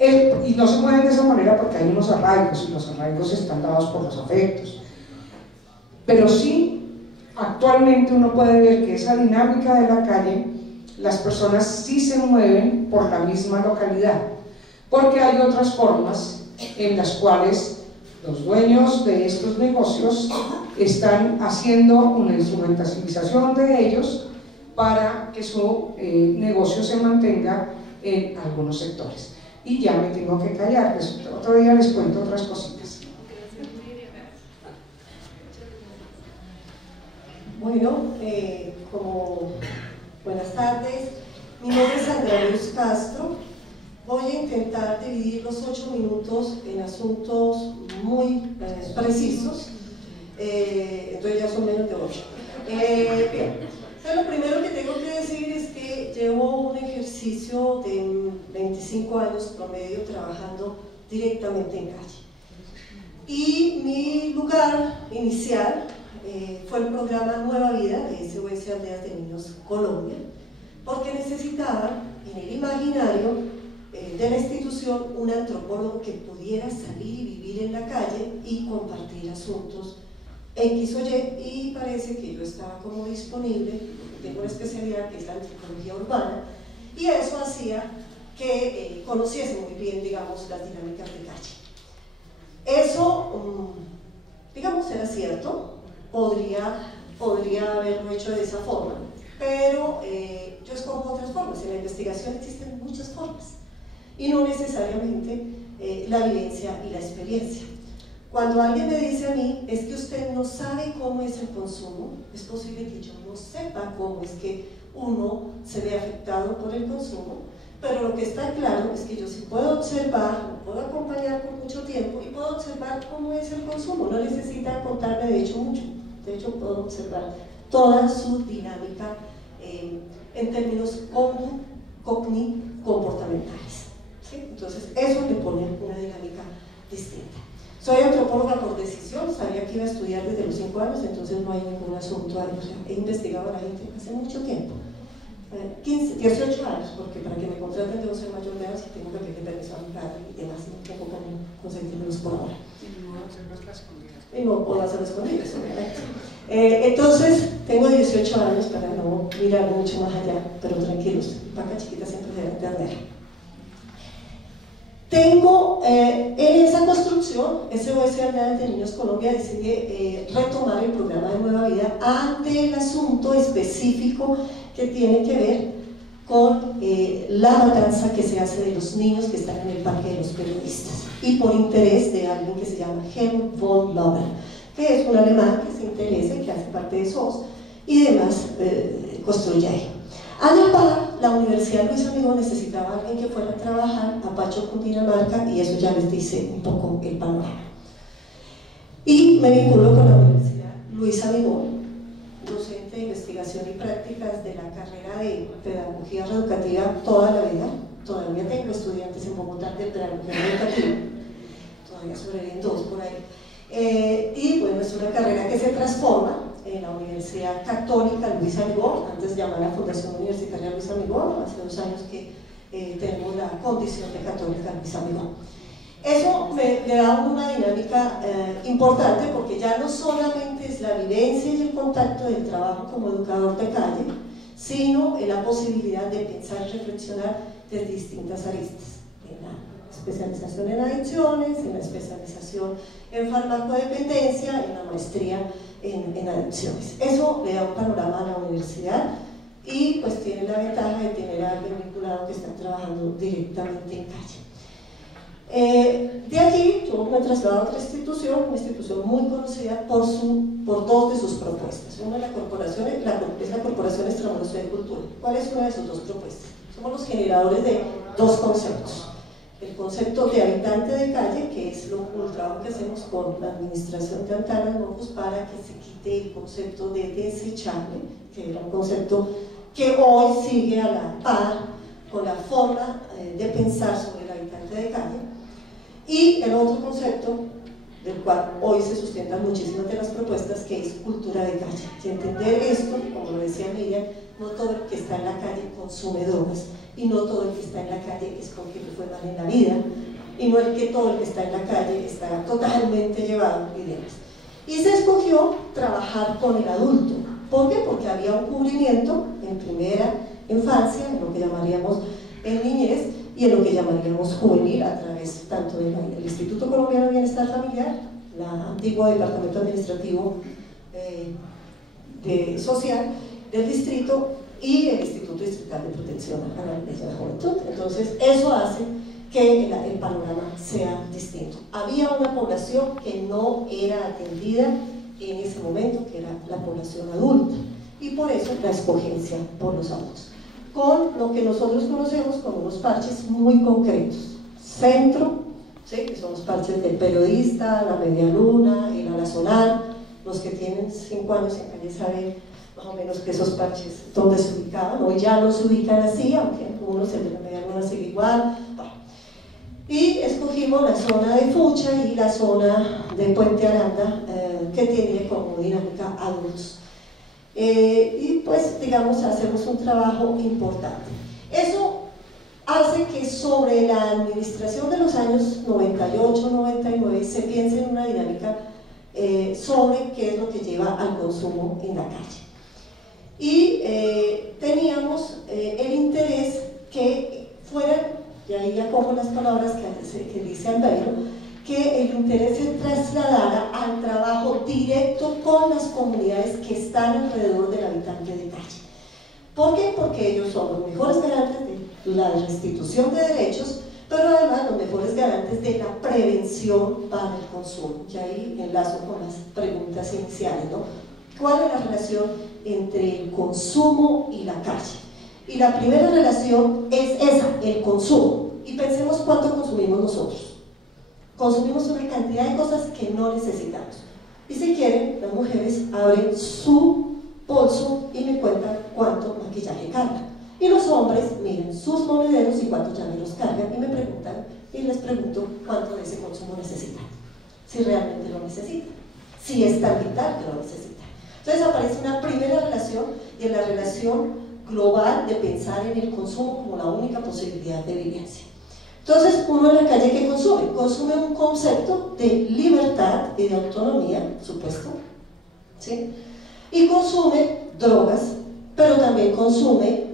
y no se mueven de esa manera porque hay unos arraigos, y los arraigos están dados por los afectos. Pero sí, actualmente uno puede ver que esa dinámica de la calle, las personas sí se mueven por la misma localidad, porque hay otras formas en las cuales los dueños de estos negocios están haciendo una instrumentalización de ellos para que su negocio se mantenga en algunos sectores. Y ya me tengo que callar, otro día les cuento otras cositas. Bueno, buenas tardes, mi nombre es Andrea Luz Castro. Voy a intentar dividir los 8 minutos en asuntos muy precisos, entonces ya son menos de 8. Bien, lo primero que tengo que decir es que llevo un ejercicio de 25 años promedio trabajando directamente en calle. Y mi lugar inicial fue el programa Nueva Vida de SOS Aldeas de Niños Colombia, porque necesitaba en el imaginario de la institución un antropólogo que pudiera salir y vivir en la calle y compartir asuntos X o Y, y parece que yo estaba como disponible, tengo una especialidad que es la antropología urbana, y eso hacía que conociese muy bien, digamos, las dinámicas de calle. Eso, digamos, era cierto. Podría haberlo hecho de esa forma, pero yo escojo otras formas. En la investigación existen muchas formas y no necesariamente la vivencia y la experiencia. Cuando alguien me dice a mí, es que usted no sabe cómo es el consumo, es posible que yo no sepa cómo es que uno se ve afectado por el consumo, pero lo que está claro es que yo sí puedo observar, lo puedo acompañar por mucho tiempo y puedo observar cómo es el consumo. No necesita contarme de hecho mucho, de hecho puedo observar toda su dinámica en términos comportamentales, ¿sí? Entonces eso le pone una dinámica distinta. Soy antropóloga por decisión, sabía que iba a estudiar desde los 5 años, entonces no hay ningún asunto ahí. O sea, he investigado a la gente hace mucho tiempo. 18 años, porque para que me contraten debo ser mayor de edad y tengo que pedir permiso a mi padre y demás, no tengo cómo conseguirlos por ahora. Y no puedo hacerlo escondidas, obviamente. Entonces, tengo 18 años para no mirar mucho más allá, pero tranquilos, vaca chiquita siempre debe entender. Tengo, en esa construcción, SOS Aldeas de Niños Colombia decide retomar el programa de Nueva Vida ante el asunto específico que tiene que ver con la matanza que se hace de los niños que están en el Parque de los Periodistas, y por interés de alguien que se llama Helmut von Lober, que es un alemán que se interesa y que hace parte de SOS y demás construye ahí. A la par, la Universidad Luis Amigó necesitaba a alguien que fuera a trabajar a Pacho, Cundinamarca, y eso ya les dice un poco el panorama. Y me vinculo con la Universidad Luis Amigó, docente de investigación y prácticas de la carrera de pedagogía reeducativa toda la vida. Todavía tengo estudiantes en Bogotá de pedagogía reeducativa, todavía sobreviven 2 por ahí. Y bueno, es una carrera que se transforma en la Universidad Católica Luis Amigó, antes llamada Fundación Universitaria Luis Amigó, hace 2 años que tenemos la condición de Católica Luis Amigó. Eso me da una dinámica importante, porque ya no solamente es la vivencia y el contacto del trabajo como educador de calle, sino la posibilidad de pensar y reflexionar desde distintas aristas, en la especialización en adicciones, en la especialización en farmacodependencia, en la maestría en adicciones. Eso le da un panorama a la universidad y pues tiene la ventaja de tener a alguien vinculado que está trabajando directamente en calle. De allí yo me traslado a otra institución, una institución muy conocida por dos de sus propuestas. Una es la Corporación Extramuros de Cultura. ¿Cuál es una de sus dos propuestas? Somos los generadores de dos conceptos. El concepto de habitante de calle, que es el trabajo que hacemos con la administración de Antara Novus para que se quite el concepto de desechable, que era un concepto que hoy sigue a la par con la forma de pensar sobre el habitante de calle. Y el otro concepto, del cual hoy se sustentan muchísimas de las propuestas, que es cultura de calle. Y entender esto, como lo decía Miriam, no todo el que está en la calle consume drogas, y no todo el que está en la calle es porque le fue mal en la vida, y no todo el que está en la calle está totalmente llevado y demás. Y se escogió trabajar con el adulto. ¿Por qué? Porque había un cubrimiento en primera infancia, en lo que llamaríamos en niñez, y en lo que llamaríamos juvenil, a través tanto del Instituto Colombiano de Bienestar Familiar, la antigua Departamento Administrativo Social del Distrito, y el Instituto Distrital de Protección a la Niñez y a la Juventud. Entonces, eso hace que el panorama sea distinto. Había una población que no era atendida en ese momento, que era la población adulta, y por eso la escogencia por los adultos, con lo que nosotros conocemos como unos parches muy concretos. Centro, ¿sí?, que son los parches del periodista, la media luna, el ala solar. Los que tienen 5 años en calle saben más o menos que esos parches dónde se ubicaban. Hoy ya no se ubican así, aunque algunos, el de la media luna sigue igual. Bueno. Y escogimos la zona de Fucha y la zona de Puente Aranda, que tiene como dinámica adultos. Y pues, digamos, hacemos un trabajo importante. Eso hace que sobre la administración de los años 98-99 se piense en una dinámica sobre qué es lo que lleva al consumo en la calle. Y teníamos el interés que fueran, y ahí ya cojo las palabras que dice Albeiro, que el interés se trasladara al trabajo directo con las comunidades que están alrededor del habitante de calle. ¿Por qué? Porque ellos son los mejores garantes de la restitución de derechos, pero además los mejores garantes de la prevención para el consumo. Y ahí enlazo con las preguntas iniciales, ¿no? ¿Cuál es la relación entre el consumo y la calle? Y la primera relación es esa, el consumo. Y pensemos cuánto consumimos nosotros. Consumimos una cantidad de cosas que no necesitamos. Y si quieren, las mujeres abren su bolso y me cuentan cuánto maquillaje cargan. Y los hombres miran sus monederos y cuántos llaveros cargan y me preguntan, y les pregunto cuánto de ese consumo necesitan. Si realmente lo necesitan. Si es tan vital que lo necesitan. Entonces aparece una primera relación, y en la relación global de pensar en el consumo como la única posibilidad de vivencia. Entonces, uno en la calle, ¿qué consume? Consume un concepto de libertad y de autonomía, supuesto, ¿sí? Y consume drogas, pero también consume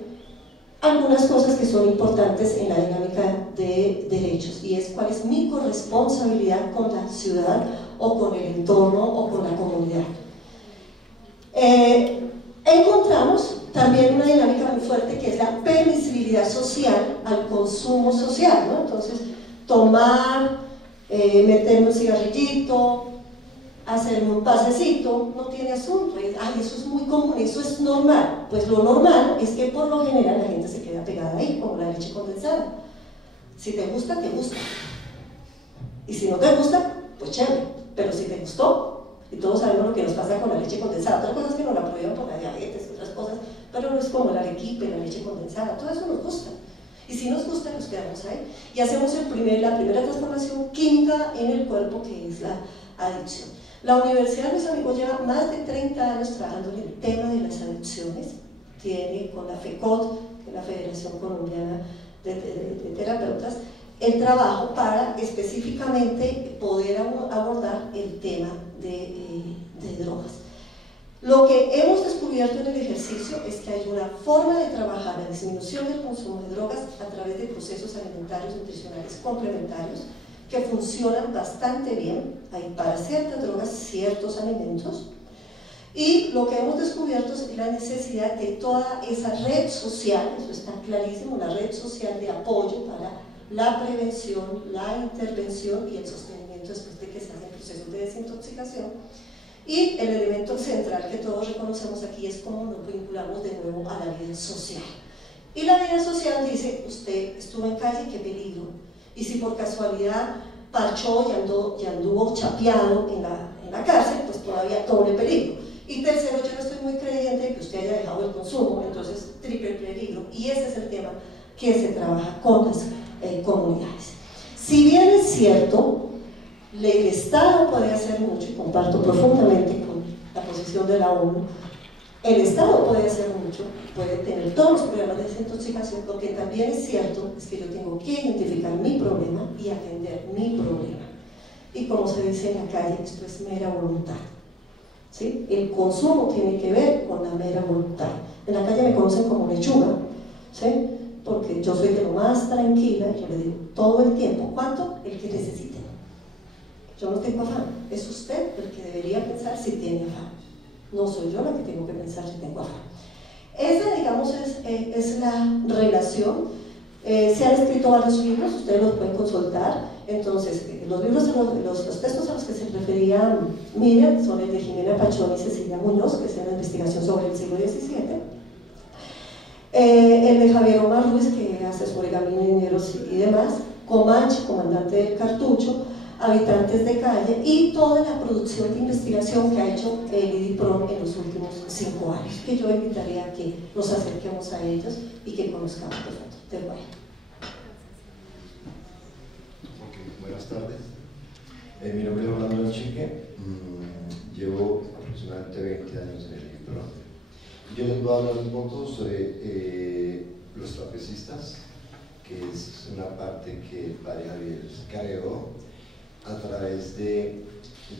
algunas cosas que son importantes en la dinámica de derechos, y es cuál es mi corresponsabilidad con la ciudad, o con el entorno, o con la comunidad. Encontramos también una dinámica muy fuerte que es la permisibilidad social al consumo social, ¿no? Entonces, tomar, meterme un cigarrillito, hacerme un pasecito, no tiene asunto. Ay, eso es muy común, eso es normal. Pues lo normal es que por lo general la gente se queda pegada ahí, como la leche condensada. Si te gusta, te gusta. Y si no te gusta, pues chévere. Pero si te gustó, y todos sabemos lo que nos pasa con la leche condensada, otras cosas que nos la prohíben por la diabetes, otras cosas, pero no es como el arequipe, la leche condensada, todo eso nos gusta. Y si nos gusta, nos quedamos ahí. Y hacemos la primera transformación química en el cuerpo, que es la adicción. La Universidad de Mis Amigos lleva más de 30 años trabajando en el tema de las adicciones. Tiene con la FECOT, que es la Federación Colombiana de Terapeutas, el trabajo para específicamente poder abordar el tema de drogas. Lo que hemos descubierto en el ejercicio es que hay una forma de trabajar la disminución del consumo de drogas a través de procesos alimentarios nutricionales complementarios que funcionan bastante bien. Hay para ciertas drogas ciertos alimentos. Y lo que hemos descubierto es la necesidad de toda esa red social, eso está clarísimo, la red social de apoyo para la prevención, la intervención y el sostenimiento después de que se hacen procesos de desintoxicación. Y el elemento central que todos reconocemos aquí es cómo nos vinculamos de nuevo a la vida social. Y la vida social dice, usted estuvo en calle, qué peligro. Y si por casualidad parchó y anduvo chapeado en la cárcel, pues todavía doble peligro. Y tercero, yo no estoy muy creyente de que usted haya dejado el consumo, entonces triple peligro. Y ese es el tema que se trabaja con las comunidades. Si bien es cierto, el Estado puede hacer mucho, y comparto profundamente con la posición de la ONU, el Estado puede hacer mucho, puede tener todos los problemas de desintoxicación. Lo que también es cierto es que yo tengo que identificar mi problema y atender mi problema. Y como se dice en la calle, esto es mera voluntad. ¿Sí? El consumo tiene que ver con la mera voluntad. En la calle me conocen como lechuga, ¿sí? Porque yo soy de lo más tranquila, yo le digo todo el tiempo, ¿cuánto? El que necesite. Yo no tengo afán, es usted el que debería pensar si tiene afán. No soy yo la que tengo que pensar si tengo afán. Esa, digamos, es la relación. Se han escrito varios libros, ustedes los pueden consultar. Entonces, los textos a los que se refería Miriam son el de Jimena Pachón y Cecilia Muñoz, que es una investigación sobre el siglo XVII. El de Javier Omar Ruiz, que hace sobre gamineros y demás. Comanche, comandante del cartucho. Habitantes de calle, y toda la producción de investigación que ha hecho el IDIPRON en los últimos 5 años, que yo invitaría a que nos acerquemos a ellos y que conozcamos de bueno. Buenas tardes, mi nombre es Orlando Chique, llevo aproximadamente 20 años en el IDIPRON. Yo les voy a hablar un poco sobre los trapecistas, que es una parte que el padre Javier creó a través de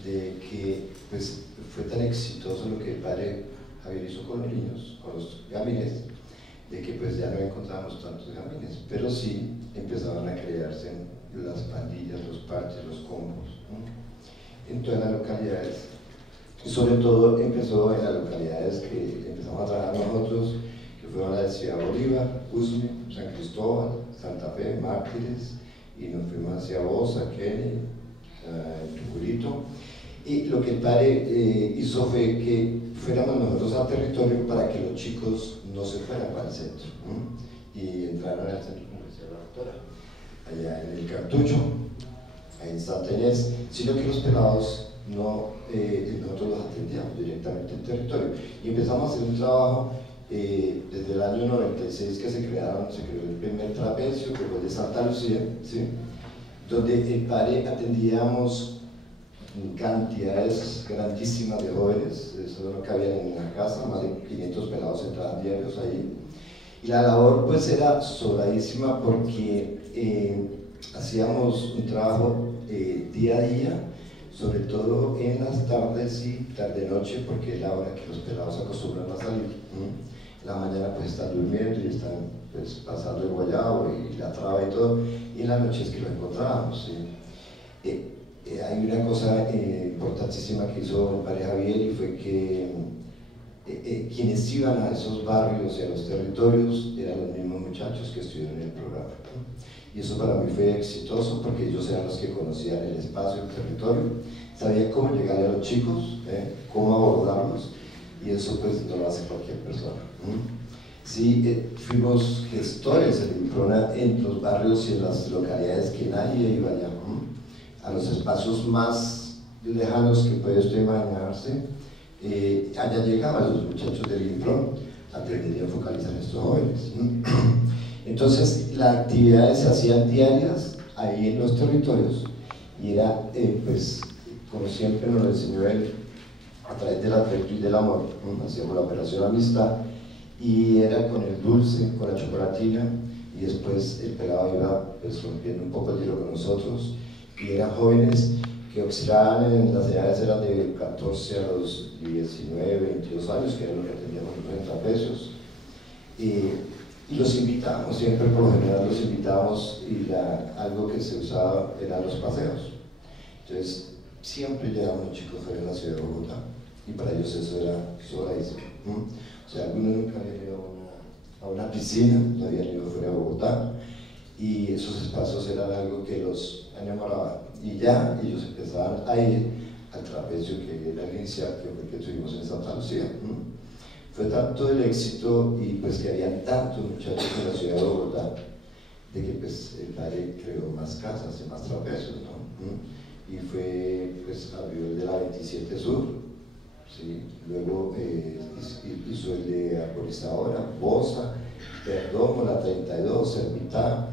que pues, fue tan exitoso lo que el padre Javier hizo con los niños, con los gamines, de que pues ya no encontrábamos tantos gamines, pero sí empezaban a crearse las pandillas, los parches, los combos, ¿no? En todas las localidades. Y sobre todo empezó en las localidades que empezamos a trabajar nosotros, que fueron la de Ciudad Bolívar, Usme, San Cristóbal, Santa Fe, Mártires, y nos fuimos hacia Bosa, Kennedy, Tuculito, y lo que el padre hizo fue que fuéramos nosotros al territorio para que los chicos no se fueran para el centro, ¿no? Y entraran al centro comercial La Doctora, allá en el cartucho, ahí en Santa Inés, sino que los pelados nosotros los atendíamos directamente en territorio y empezamos a hacer un trabajo desde el año 96 que se creó el primer trapecio, que fue de Santa Lucía, ¿sí? Donde el padre atendíamos cantidades grandísimas de jóvenes, eso no cabía en la casa, más de 500 pelados entraban diarios ahí, y la labor pues era sobradísima porque hacíamos un trabajo día a día, sobre todo en las tardes y tarde-noche, porque es la hora que los pelados acostumbran a salir. En la mañana pues están durmiendo y están pues, pasando el guayabo y la traba y todo, y en la noche es que lo encontrábamos. ¿Sí? Hay una cosa importantísima que hizo el padre Javier, y fue que quienes iban a esos barrios y a los territorios eran los mismos muchachos que estuvieron en el programa, ¿no? Y eso para mí fue exitoso porque ellos eran los que conocían el espacio, el territorio, sabían cómo llegar a los chicos, cómo abordarlos, y eso pues no lo hace cualquier persona. Sí, fuimos gestores en los barrios y en las localidades que nadie iba allá, a los espacios más lejanos que puede usted imaginarse. Allá llegaban los muchachos del INPRON a atender y a focalizar a estos jóvenes. Entonces las actividades se hacían diarias ahí en los territorios, y era pues como siempre nos lo enseñó él, a través del afecto y del amor, hacíamos la operación amistad, y era con el dulce, con la chocolatina, y después el pelado iba pues rompiendo un poco el hielo con nosotros, y eran jóvenes que oscilaban en las edades eran de 14 a los 19, 22 años, que era lo que teníamos en trapecios. Y los invitábamos, siempre por lo general los invitábamos, y algo que se usaba eran los paseos. Entonces, siempre llegaban los chicos fuera de la ciudad de Bogotá, y para ellos eso era sobradísimo. O sea, algunos nunca habían ido a una piscina, no habían ido fuera de Bogotá, y esos espacios eran algo que los enamoraba. Y ya ellos empezaban a ir al trapecio, que era el inicial, que tuvimos en Santa Lucía. Fue tanto el éxito y pues que habían tantos muchachos en la ciudad de Bogotá, de que pues el padre creó más casas y más trapecios, ¿no? Y fue, pues abrió el de la 27 Sur, ¿sí? Luego hizo el de Arborizadora, Bosa, Perdomo, la 32, Servitá,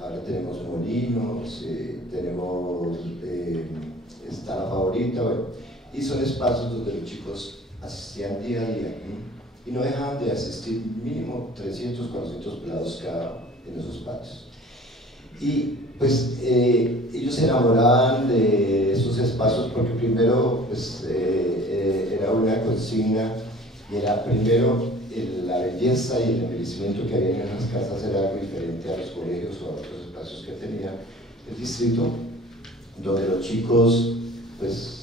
ahora tenemos Molinos, tenemos está La Favorita, bueno, y son espacios donde los chicos asistían día a día y no dejaban de asistir, mínimo 300, 400 pelados cada en esos patios. Y pues ellos se enamoraban de esos espacios porque primero pues, era una consigna y era primero la belleza y el embellecimiento que había en esas casas era algo diferente a los colegios o a otros espacios que tenía el distrito, donde los chicos pues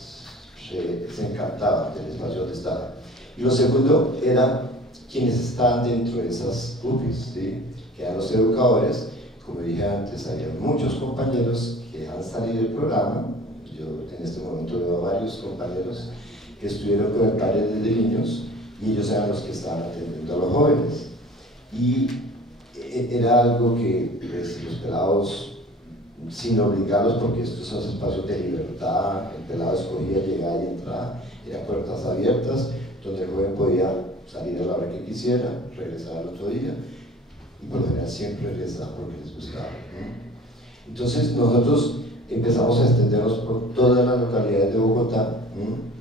se encantaban del espacio donde estaban. Y lo segundo era quienes estaban dentro de esas UPIs, ¿sí? Que eran los educadores. Como dije antes, había muchos compañeros que dejaban salir del programa. Yo en este momento veo a varios compañeros que estuvieron con el padre desde niños y ellos eran los que estaban atendiendo a los jóvenes. Y era algo que pues, los pelados, sin obligarlos, porque estos son espacios de libertad, el pelado escogía llegar y entrar, eran puertas abiertas, donde el joven podía salir a la hora que quisiera, regresar al otro día, y por lo general siempre regresaba porque les gustaba, ¿no? Entonces nosotros empezamos a extendernos por todas las localidades de Bogotá, ¿no?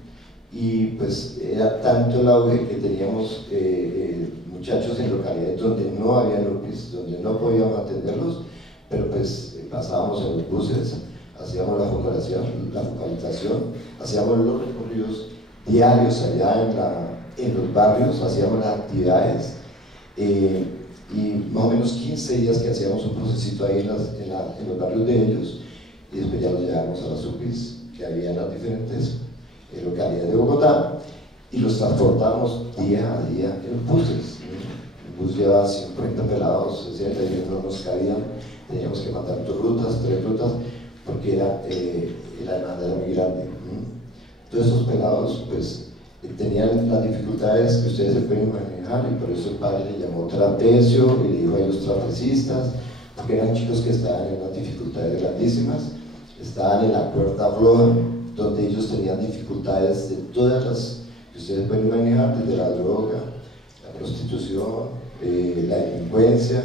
Y pues era tanto el auge que teníamos muchachos en localidades donde no había UPIs, donde no podíamos atenderlos, pero pues pasábamos en los buses, hacíamos la focalización, hacíamos los recorridos diarios allá en los barrios, hacíamos las actividades y más o menos 15 días que hacíamos un procesito ahí en los barrios de ellos y después ya los llevábamos a las UPIs que había en las diferentes localidades de Bogotá y los transportábamos día a día en los buses. El bus llevaba 50 pelados, 60 y no nos cabían. Teníamos que mandar 2 rutas, 3 rutas, porque la demanda era muy grande. Todos esos pelados pues, tenían las dificultades que ustedes se pueden manejar y por eso el padre le llamó trapecio y le dijo a los trapecistas, porque eran chicos que estaban en unas dificultades grandísimas, estaban en la cuerda floja, donde ellos tenían dificultades de todas las que ustedes pueden manejar, desde la droga, la prostitución, la delincuencia,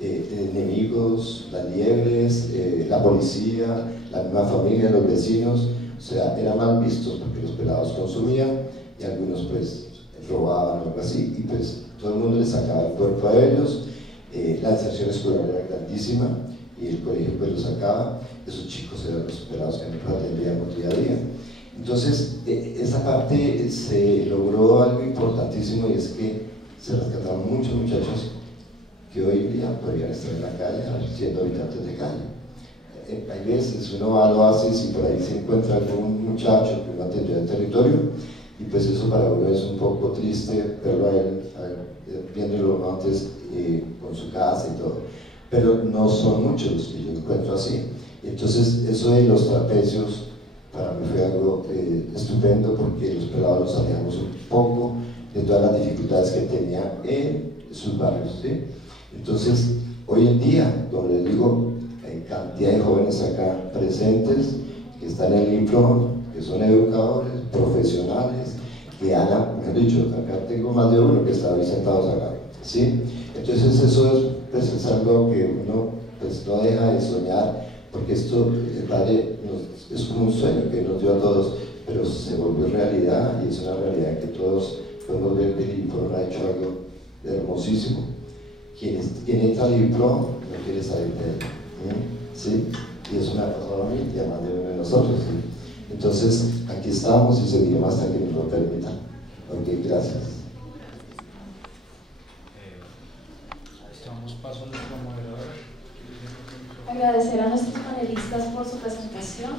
enemigos, las liebres, la policía, la misma familia, los vecinos, o sea, eran mal vistos porque los pelados consumían y algunos pues robaban o algo así y pues todo el mundo les sacaba el cuerpo a ellos, la deserción escolar era grandísima y el colegio pues lo sacaba, esos chicos eran los pelados que nosotros atendíamos día a día. Entonces, esa parte se logró algo importantísimo y es que se rescataron muchos muchachos que hoy día podrían estar en la calle siendo habitantes de calle. Hay veces uno va a los oasis y por ahí se encuentra algún muchacho que no atendió el territorio y pues eso para uno es un poco triste verlo a él viéndolo antes con su casa y todo, pero no son muchos los que yo encuentro así. Entonces eso de los trapecios para mí fue algo estupendo porque los pelados nos alejamos un poco de todas las dificultades que tenían en sus barrios, ¿sí? Entonces, hoy en día, como les digo, hay cantidad de jóvenes acá presentes que están en el IPRO, que son educadores, profesionales, que han, mejor dicho, acá tengo más de uno que está ahí sentados acá, ¿sí? Entonces eso es, pues, es algo que uno pues, no deja de soñar, porque esto, el padre, es como un sueño que nos dio a todos, pero se volvió realidad y es una realidad que todos podemos ver que el IPRO ha hecho algo hermosísimo. Quien entra al IPRO no quiere salir de él, ¿sí? y eso me ha pasado a mí y a más de uno de nosotros, ¿sí? Entonces, aquí estamos y seguiremos hasta que nos lo permitan. Ok, gracias. Damos paso a nuestro moderador. Agradecer a nuestros panelistas por su presentación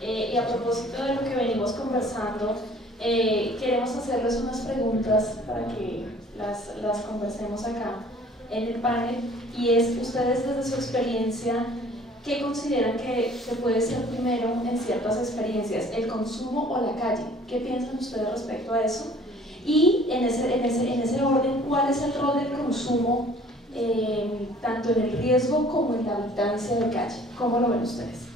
y a propósito de lo que venimos conversando, queremos hacerles unas preguntas para que las conversemos acá en el panel, y es: ustedes desde su experiencia, ¿qué consideran que se puede ser primero en ciertas experiencias, el consumo o la calle? ¿Qué piensan ustedes respecto a eso? Y en ese orden, ¿cuál es el rol del consumo tanto en el riesgo como en la habitancia de calle? ¿Cómo lo ven ustedes?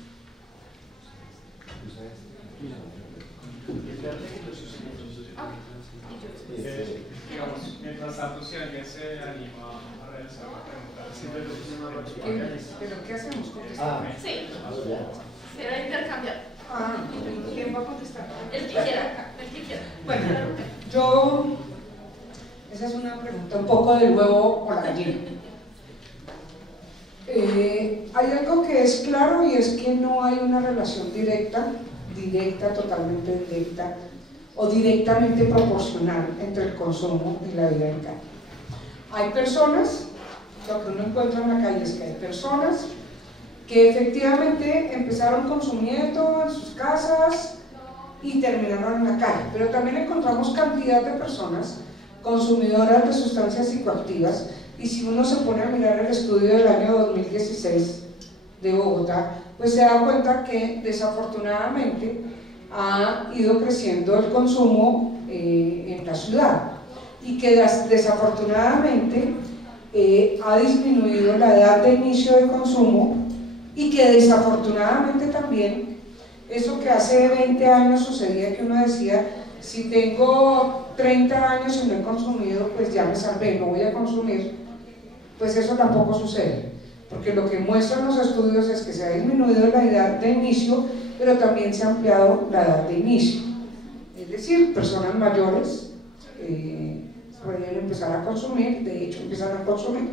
Digamos, mientras tanto, si alguien se anima a realizar la pregunta, ¿Pero qué hacemos? Sí, será intercambiar. ¿Quién va a contestar? El que quiera, el que quiera. Bueno, esa es una pregunta un poco del huevo o la gallina. Hay algo que es claro, y es que no hay una relación directa, totalmente directa, o directamente proporcional entre el consumo y la vida en calle. Hay personas, lo que uno encuentra en la calle es que hay personas que efectivamente empezaron consumiendo en sus casas y terminaron en la calle, pero también encontramos cantidad de personas consumidoras de sustancias psicoactivas, y si uno se pone a mirar el estudio del año 2016 de Bogotá, pues se da cuenta que desafortunadamente ha ido creciendo el consumo en la ciudad, y que desafortunadamente ha disminuido la edad de inicio de consumo, y que desafortunadamente también eso que hace 20 años sucedía, que uno decía: si tengo 30 años y no he consumido, pues ya me salvé, no voy a consumir, pues eso tampoco sucede, porque lo que muestran los estudios es que se ha disminuido la edad de inicio, pero también se ha ampliado la edad de inicio, es decir, personas mayores pueden empezar a consumir, de hecho empiezan a consumir.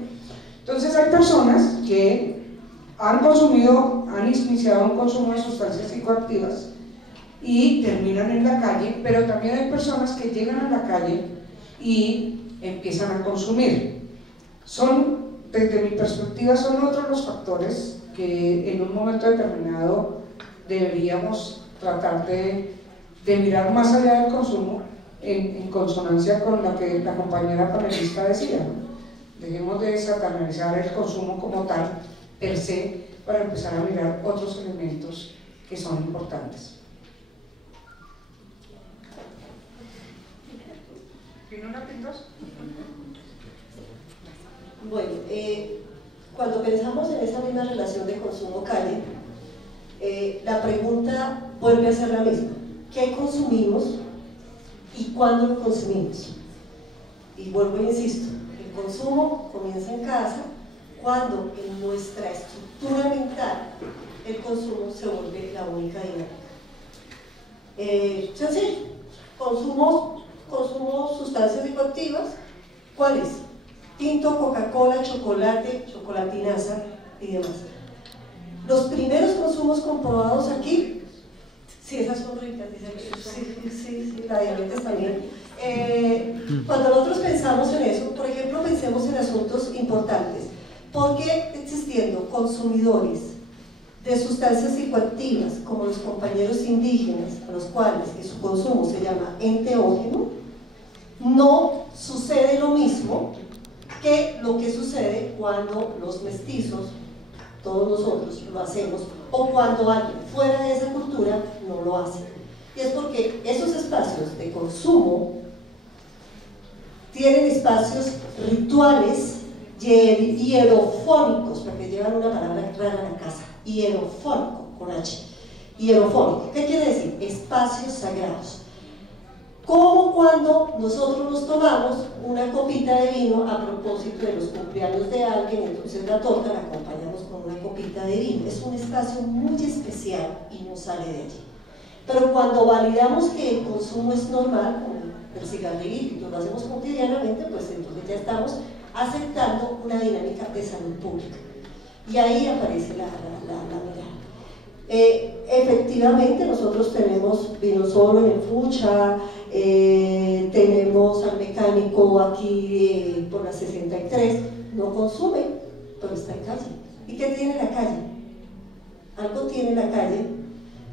Entonces hay personas que han iniciado un consumo de sustancias psicoactivas y terminan en la calle, pero también hay personas que llegan a la calle y empiezan a consumir. Desde mi perspectiva, son otros los factores que en un momento determinado deberíamos tratar de mirar más allá del consumo, en consonancia con lo que la compañera panelista decía, ¿no? Dejemos de satanizar el consumo como tal, per se, para empezar a mirar otros elementos que son importantes. Bueno, cuando pensamos en esa misma relación de consumo-calle, la pregunta vuelve a ser la misma: ¿qué consumimos y cuándo lo consumimos? Y vuelvo e insisto, el consumo comienza en casa, cuando en nuestra estructura mental el consumo se vuelve la única dinámica. Sencillo, consumo sustancias psicoactivas. ¿Cuáles? Tinto, Coca-Cola, chocolate, chocolatinaza y demás. Los primeros consumos comprobados aquí, sí, esas son ricas, sí, la diabetes también. Cuando nosotros pensamos en eso, por ejemplo, pensemos en asuntos importantes. ¿Por qué existiendo consumidores de sustancias psicoactivas como los compañeros indígenas, a los cuales su consumo se llama enteógeno, no sucede lo mismo que lo que sucede cuando los mestizos, todos nosotros, lo hacemos, o cuando alguien fuera de esa cultura no lo hace? Y es porque esos espacios de consumo tienen espacios rituales hierofónicos, porque llevan una palabra rara a la casa, hierofónico, con H, hierofónico. ¿Qué quiere decir? Espacios sagrados. Como cuando nosotros nos tomamos una copita de vino a propósito de los cumpleaños de alguien, entonces la torta la acompañamos con una copita de vino. Es un espacio muy especial y no sale de allí. Pero cuando validamos que el consumo es normal, como el cigarrillo, y lo hacemos cotidianamente, pues entonces ya estamos aceptando una dinámica de salud pública. Y ahí aparece la mirada. Efectivamente, nosotros tenemos vino solo en el Fucha, tenemos al mecánico aquí por la 63, no consume, pero está en calle. ¿Y qué tiene la calle? Algo tiene la calle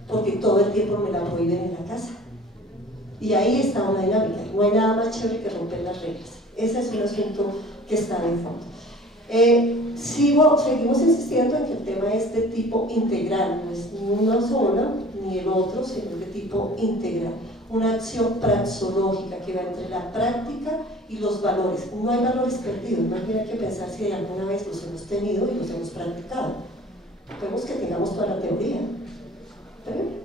porque todo el tiempo me la prohíben en la casa. Y ahí está una dinámica, no hay nada más chévere que romper las reglas. Ese es un asunto que está en fondo. Seguimos insistiendo en que el tema es de tipo integral, no es ni una sola ni el otro, sino de tipo integral. Una acción praxológica que va entre la práctica y los valores. No hay valores perdidos, más bien hay que pensar si alguna vez los hemos tenido y los hemos practicado. Podemos que tengamos toda la teoría,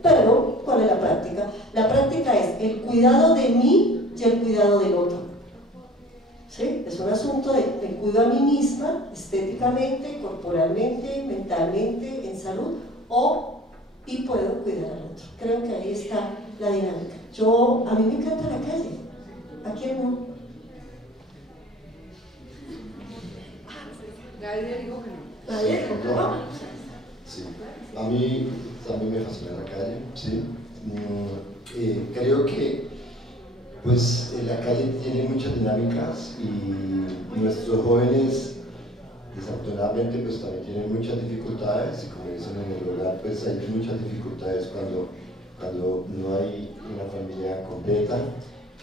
pero ¿cuál es la práctica? La práctica es el cuidado de mí y el cuidado del otro. ¿Sí? Es un asunto de cuido a mí misma, estéticamente, corporalmente, mentalmente, en salud, y puedo cuidar al otro. Creo que ahí está la dinámica. A mí me encanta la calle. ¿A quién no? Nadie dijo que no. Nadie dijo que no. Sí, a mí también me fascina la calle, ¿sí? Creo que pues la calle tiene muchas dinámicas y nuestros jóvenes desafortunadamente pues también tienen muchas dificultades, y como dicen en el hogar, pues hay muchas dificultades cuando no hay una familia completa,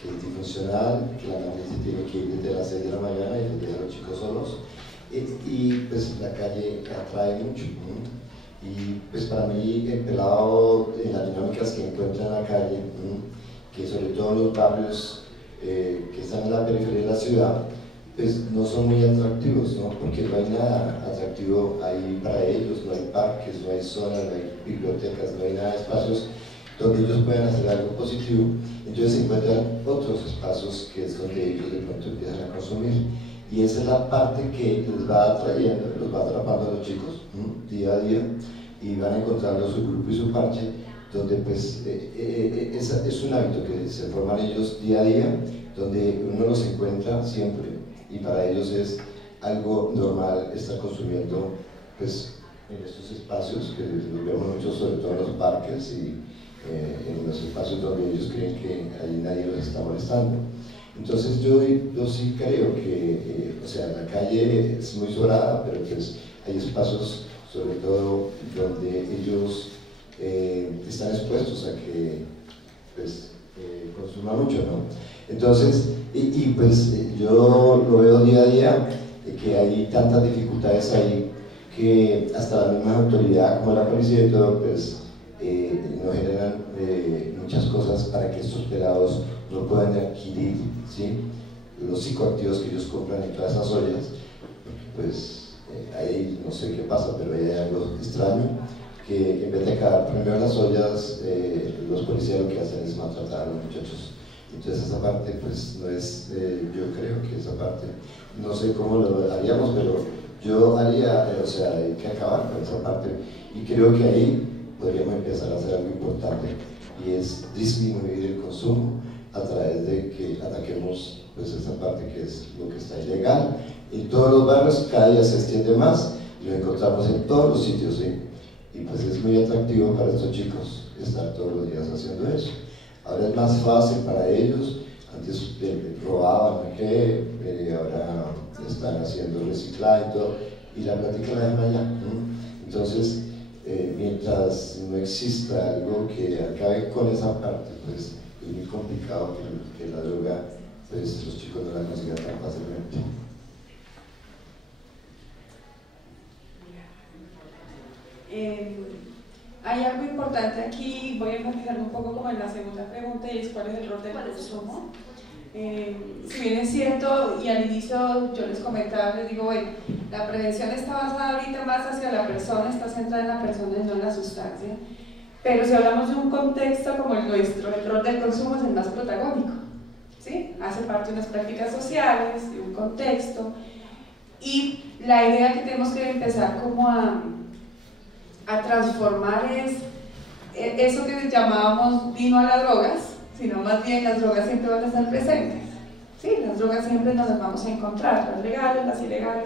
que es disfuncional, que la madre se tiene que ir desde las 6 de la mañana y les deja a los chicos solos, y pues la calle atrae mucho, ¿no? Y pues para mí el pelado en las dinámicas que encuentra en la calle, que sobre todo en los barrios que están en la periferia de la ciudad, pues no son muy atractivos, ¿no? Porque no hay nada atractivo ahí para ellos, no hay parques, no hay zonas, no hay bibliotecas, no hay nada de espacios donde ellos puedan hacer algo positivo. Entonces se encuentran otros espacios que es donde ellos de pronto empiezan a consumir, y esa es la parte que les va atrayendo, los va atrapando a los chicos día a día, y van encontrando su grupo y su parche, donde pues es un hábito que se forman ellos día a día, donde uno los encuentra siempre, y para ellos es algo normal estar consumiendo pues en estos espacios que los vemos mucho, sobre todo en los parques y en los espacios donde ellos creen que ahí nadie los está molestando. Entonces yo sí creo que, o sea, la calle es muy sobrada, pero pues hay espacios sobre todo donde ellos están expuestos a que pues, consuman mucho, ¿no? Entonces, pues yo lo veo día a día, que hay tantas dificultades ahí que hasta la misma autoridad como la policía y todo, pues no generan muchas cosas para que estos pelados no puedan adquirir, ¿sí?, los psicoactivos que ellos compran en todas esas ollas. Pues ahí no sé qué pasa, pero ahí hay algo extraño, que en vez de acabar primero las ollas, los policías lo que hacen es maltratar a los muchachos. Entonces esa parte pues no es, yo creo que esa parte, no sé cómo lo haríamos, pero yo haría, o sea, hay que acabar con esa parte, y creo que ahí podríamos empezar a hacer algo importante, y es disminuir el consumo a través de que ataquemos pues esa parte que es lo que está ilegal. En todos los barrios cada día se extiende más, y lo encontramos en todos los sitios, ¿sí? Y pues es muy atractivo para estos chicos estar todos los días haciendo eso. Ahora es más fácil para ellos, antes robaban, ahora están haciendo reciclaje y todo, y la plática la dejan allá, ¿no? Entonces, mientras no exista algo que acabe con esa parte, pues es muy complicado que la droga, pues los chicos no la consigan tan fácilmente. Hay algo importante aquí, voy a enfatizar un poco como en la segunda pregunta, y es cuál es el rol del consumo. Si bien es cierto, y al inicio yo les comentaba, les digo, bueno, la prevención está basada ahorita más hacia la persona, está centrada en la persona y no en la sustancia, pero si hablamos de un contexto como el nuestro, el rol del consumo es el más protagónico, ¿sí? Hace parte de unas prácticas sociales, de un contexto, y la idea que tenemos que empezar como a transformar es eso que llamábamos vino a las drogas, sino más bien las drogas siempre van a estar presentes, ¿sí? Las drogas siempre nos las vamos a encontrar, las legales, las ilegales,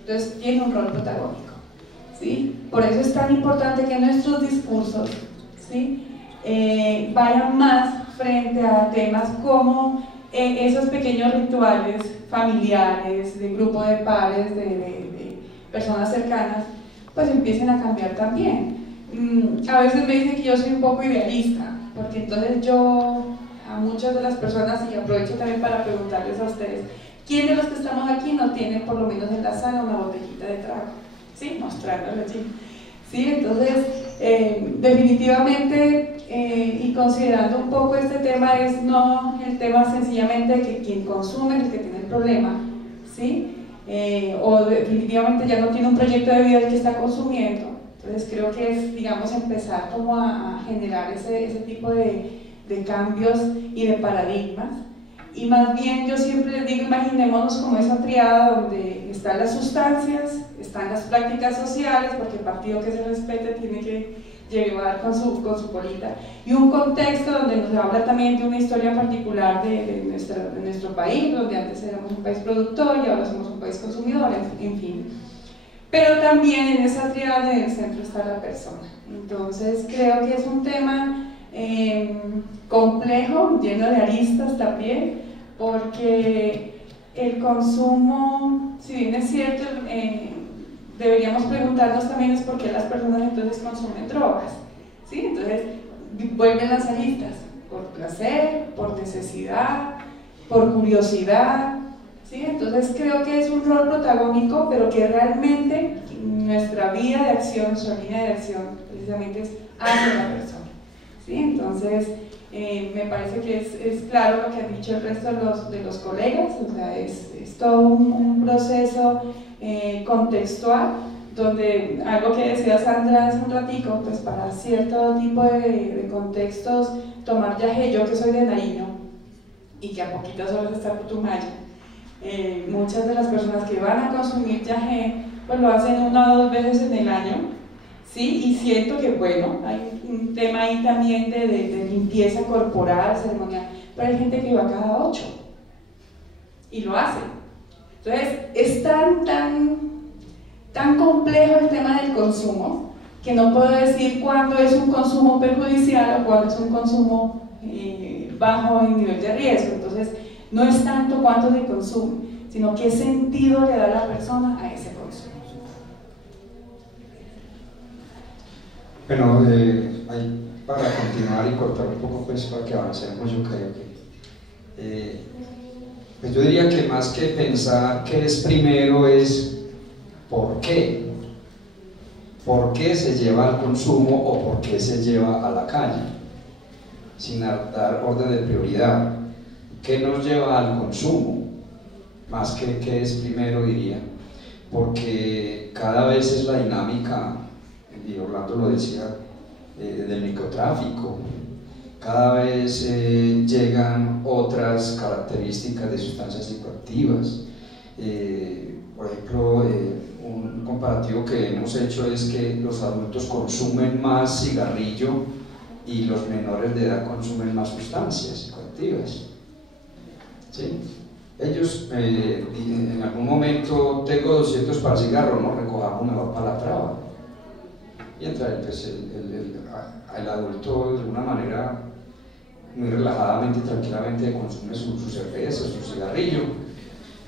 entonces tiene un rol protagónico. ¿sí? Por eso es tan importante que nuestros discursos, ¿sí? Vayan más frente a temas como esos pequeños rituales familiares, de grupo de pares, de personas cercanas, pues empiecen a cambiar también. A veces me dicen que yo soy un poco idealista, porque entonces yo a muchas de las personas, y aprovecho también para preguntarles a ustedes, ¿quién de los que estamos aquí no tiene por lo menos en la sala una botellita de trago? ¿Sí? Mostrándolo allí. ¿Sí? Entonces, definitivamente, y considerando un poco este tema, es no el tema sencillamente que quien consume es el que tiene el problema, ¿sí? O definitivamente ya no tiene un proyecto de vida el que está consumiendo. Entonces creo que es, digamos, empezar como a generar ese tipo de cambios y de paradigmas. Y más bien yo siempre les digo, imaginémonos como esa triada donde están las sustancias, están las prácticas sociales, porque el partido que se respete tiene que llevar con su colita, y un contexto donde nos habla también de una historia particular de nuestro país, donde antes éramos un país productor y ahora somos un país consumidor, en fin. Pero también en esa triada en el centro está la persona. Entonces creo que es un tema complejo, lleno de aristas también, porque el consumo, si bien es cierto, deberíamos preguntarnos también es por qué las personas entonces consumen drogas, ¿sí? Entonces vuelven las aristas, por placer, por necesidad, por curiosidad, ¿sí? Entonces creo que es un rol protagónico, pero que realmente nuestra vida de acción, nuestra línea de acción precisamente es hacia la persona, ¿sí? Entonces me parece que es claro lo que han dicho el resto de los colegas, o sea, es todo un proceso contextual, donde algo que decía Sandra hace un ratico, pues para cierto tipo de contextos, tomar yagé, yo que soy de Nariño y que a poquitas horas está Putumayo, muchas de las personas que van a consumir yagé pues lo hacen 1 o 2 veces en el año, ¿sí? Y siento que bueno, hay un tema ahí también de limpieza corporal, ceremonial, pero hay gente que va cada 8 y lo hace. Entonces es tan complejo el tema del consumo que no puedo decir cuándo es un consumo perjudicial o cuándo es un consumo bajo en nivel de riesgo. Entonces no es tanto cuánto se consume, sino qué sentido le da la persona a ese consumo. Bueno, para continuar y cortar un poco, pues para que avancemos, yo creo que pues yo diría que más que pensar qué es primero es por qué. ¿Por qué se lleva al consumo o por qué se lleva a la calle? Sin dar orden de prioridad. ¿Qué nos lleva al consumo? Más que qué es primero, diría. Porque cada vez es la dinámica, y Orlando lo decía, del microtráfico. Cada vez llegan otras características de sustancias psicoactivas. Por ejemplo, un comparativo que hemos hecho es que los adultos consumen más cigarrillo y los menores de edad consumen más sustancias psicoactivas. ¿Sí? Ellos en algún momento tengo 200 para el cigarro, no recojamos mejor para la traba. Y entra el adulto de alguna manera muy relajadamente y tranquilamente consume su cerveza, su cigarrillo.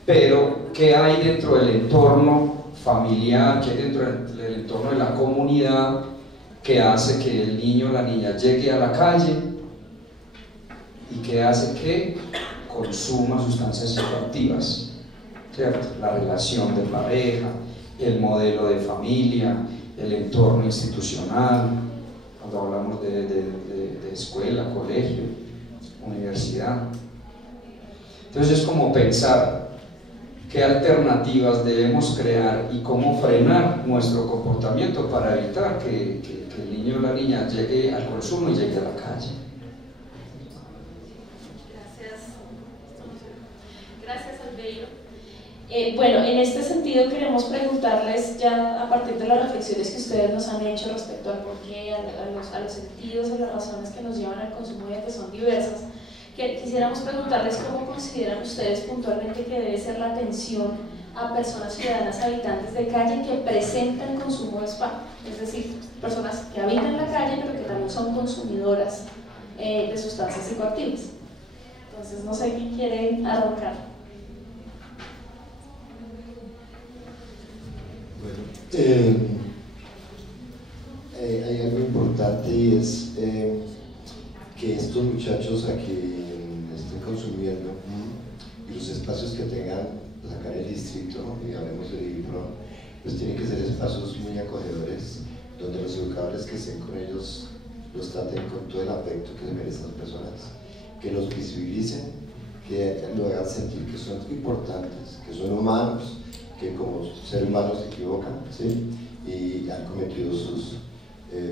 Pero ¿qué hay dentro del entorno familiar, qué hay dentro del entorno de la comunidad que hace que el niño o la niña llegue a la calle y que hace que consuma sustancias psicoactivas? ¿Cierto? La relación de pareja, el modelo de familia, el entorno institucional, cuando hablamos de escuela, colegio, universidad. Entonces es como pensar qué alternativas debemos crear y cómo frenar nuestro comportamiento para evitar que el niño o la niña llegue al consumo y llegue a la calle. Gracias, Albeiro. Bueno, en este sentido queremos preguntarles, ya a partir de las reflexiones que ustedes nos han hecho respecto al porqué, a los sentidos, a las razones que nos llevan al consumo y a que son diversas, que quisiéramos preguntarles cómo consideran ustedes puntualmente que debe ser la atención a personas ciudadanas habitantes de calle que presentan consumo de SPA, es decir, personas que habitan en la calle pero que también son consumidoras de sustancias psicoactivas. Entonces, no sé quién quiere arrancar. Bueno, hay algo importante y es que estos muchachos a quien estén consumiendo y los espacios que tengan acá en el distrito, y hablemos de IPRO, pues tienen que ser espacios muy acogedores, donde los educadores que estén con ellos los traten con todo el afecto que se merecen las personas, que los visibilicen, que lo hagan sentir que son importantes, que son humanos, que como seres humanos se equivocan, ¿sí? Y han cometido sus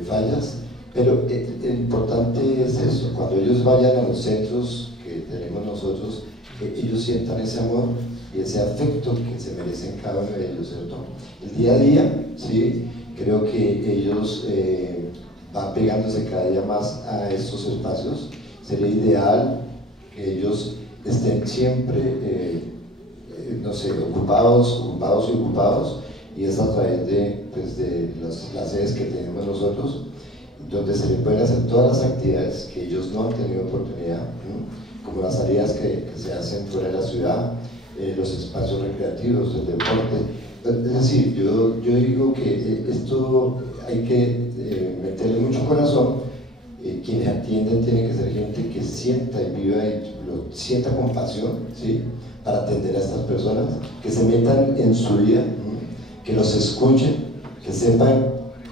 fallas, pero lo importante es eso, cuando ellos vayan a los centros que tenemos nosotros, que ellos sientan ese amor y ese afecto que se merecen cada uno de ellos, ¿cierto? El día a día, ¿sí? Creo que ellos van pegándose cada día más a estos espacios. Sería ideal que ellos estén siempre, no sé, ocupados, y es a través de, pues, de las sedes que tenemos nosotros, donde se les pueden hacer todas las actividades que ellos no han tenido oportunidad, ¿no? Como las salidas que se hacen fuera de la ciudad, los espacios recreativos, el deporte. Es decir, yo digo que esto hay que meterle mucho corazón. Quienes atienden tienen que ser gente que sienta y viva y sienta compasión, ¿sí? Para atender a estas personas, que se metan en su vida, que los escuchen, que sepan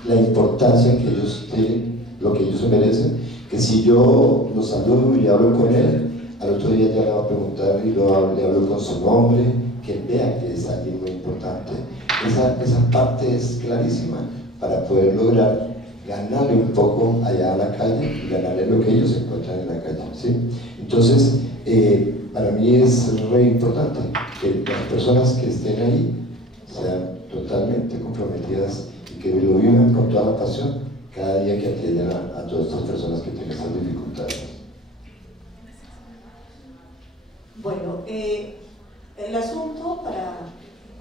la importancia que ellos tienen, lo que ellos se merecen, que si yo los saludo y hablo con él, al otro día ya le va a preguntar y le hablo con su nombre, que él vea que es alguien muy importante. Esa parte es clarísima para poder lograr ganarle un poco allá a la calle y ganarle lo que ellos encuentran en la calle, ¿sí? Entonces, para mí es muy importante que las personas que estén ahí sean totalmente comprometidas y que lo vivan con toda la pasión cada día que atiendan a todas estas personas que tienen estas dificultades. Bueno, el asunto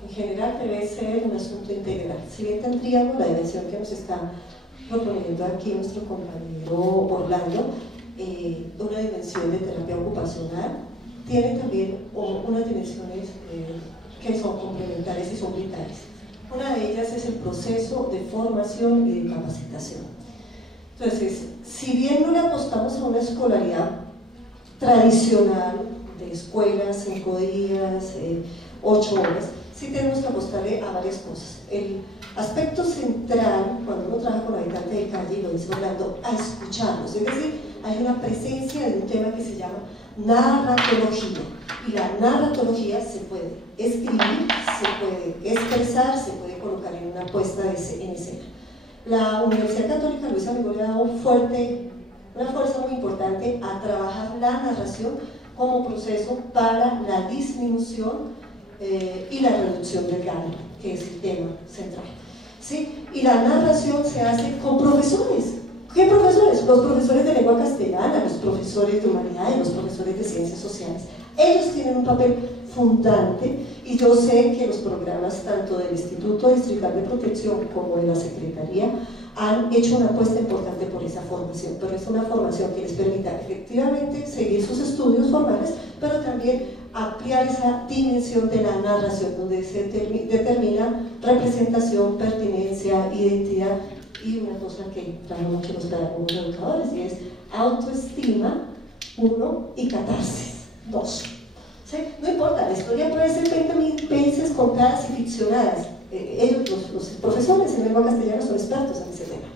en general debe ser un asunto integral. Si bien tendríamos la dimensión que nos está proponiendo aquí nuestro compañero Orlando, una dimensión de terapia ocupacional, tiene también unas dimensiones que son complementarias y son vitales. Una de ellas es el proceso de formación y de capacitación. Entonces, si bien no le apostamos a una escolaridad tradicional de escuelas, 5 días, 8 horas, sí tenemos que apostarle a varias cosas. El aspecto central, cuando uno trabaja con habitantes de calle, y lo dice Orlando, a escucharlos. Es decir, hay una presencia de un tema que se llama narratología. Y la narratología se puede escribir, se puede expresar, se puede colocar en una puesta en escena. La Universidad Católica Luisa Miguel le ha dado una fuerza muy importante a trabajar la narración como proceso para la disminución y la reducción del daño, que es el tema central. ¿Sí? Y la narración se hace con profesores. ¿Qué profesores? Los profesores de lengua castellana, los profesores de humanidades, los profesores de ciencias sociales. Ellos tienen un papel fundante y yo sé que los programas tanto del Instituto Distrital de Protección como de la Secretaría han hecho una apuesta importante por esa formación, pero es una formación que les permita efectivamente seguir sus estudios formales, pero también ampliar esa dimensión de la narración, donde se determina representación, pertinencia, identidad y una cosa que traen mucho los pedagogos educadores, y es autoestima, 1, y catarsis, 2. ¿Sí? No importa, la historia puede ser 20.000 veces contadas y ficcionadas. Ellos, los profesores en lengua castellana, son expertos en ese tema.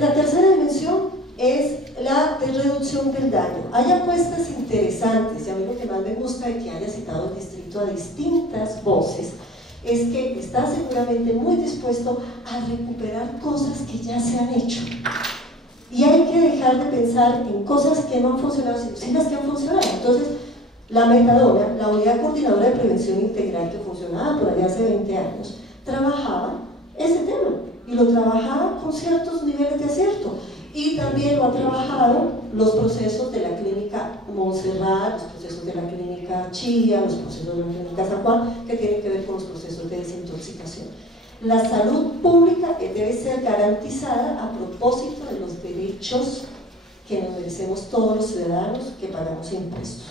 La tercera dimensión es la de reducción del daño. Hay apuestas interesantes, y a mí lo que más me gusta de que haya citado el distrito a distintas voces es que está seguramente muy dispuesto a recuperar cosas que ya se han hecho. Y hay que dejar de pensar en cosas que no han funcionado, sino las que han funcionado. Entonces, la Metadona, la Unidad Coordinadora de Prevención Integral que funcionaba por allá hace 20 años, trabajaba ese tema y lo trabajaba con ciertos niveles de acierto. Y también lo ha trabajado los procesos de la clínica Montserrat, los procesos de la clínica Chía, los procesos de la clínica San Juan, que tienen que ver con los procesos de desintoxicación. La salud pública debe ser garantizada a propósito de los derechos que nos merecemos todos los ciudadanos que pagamos impuestos.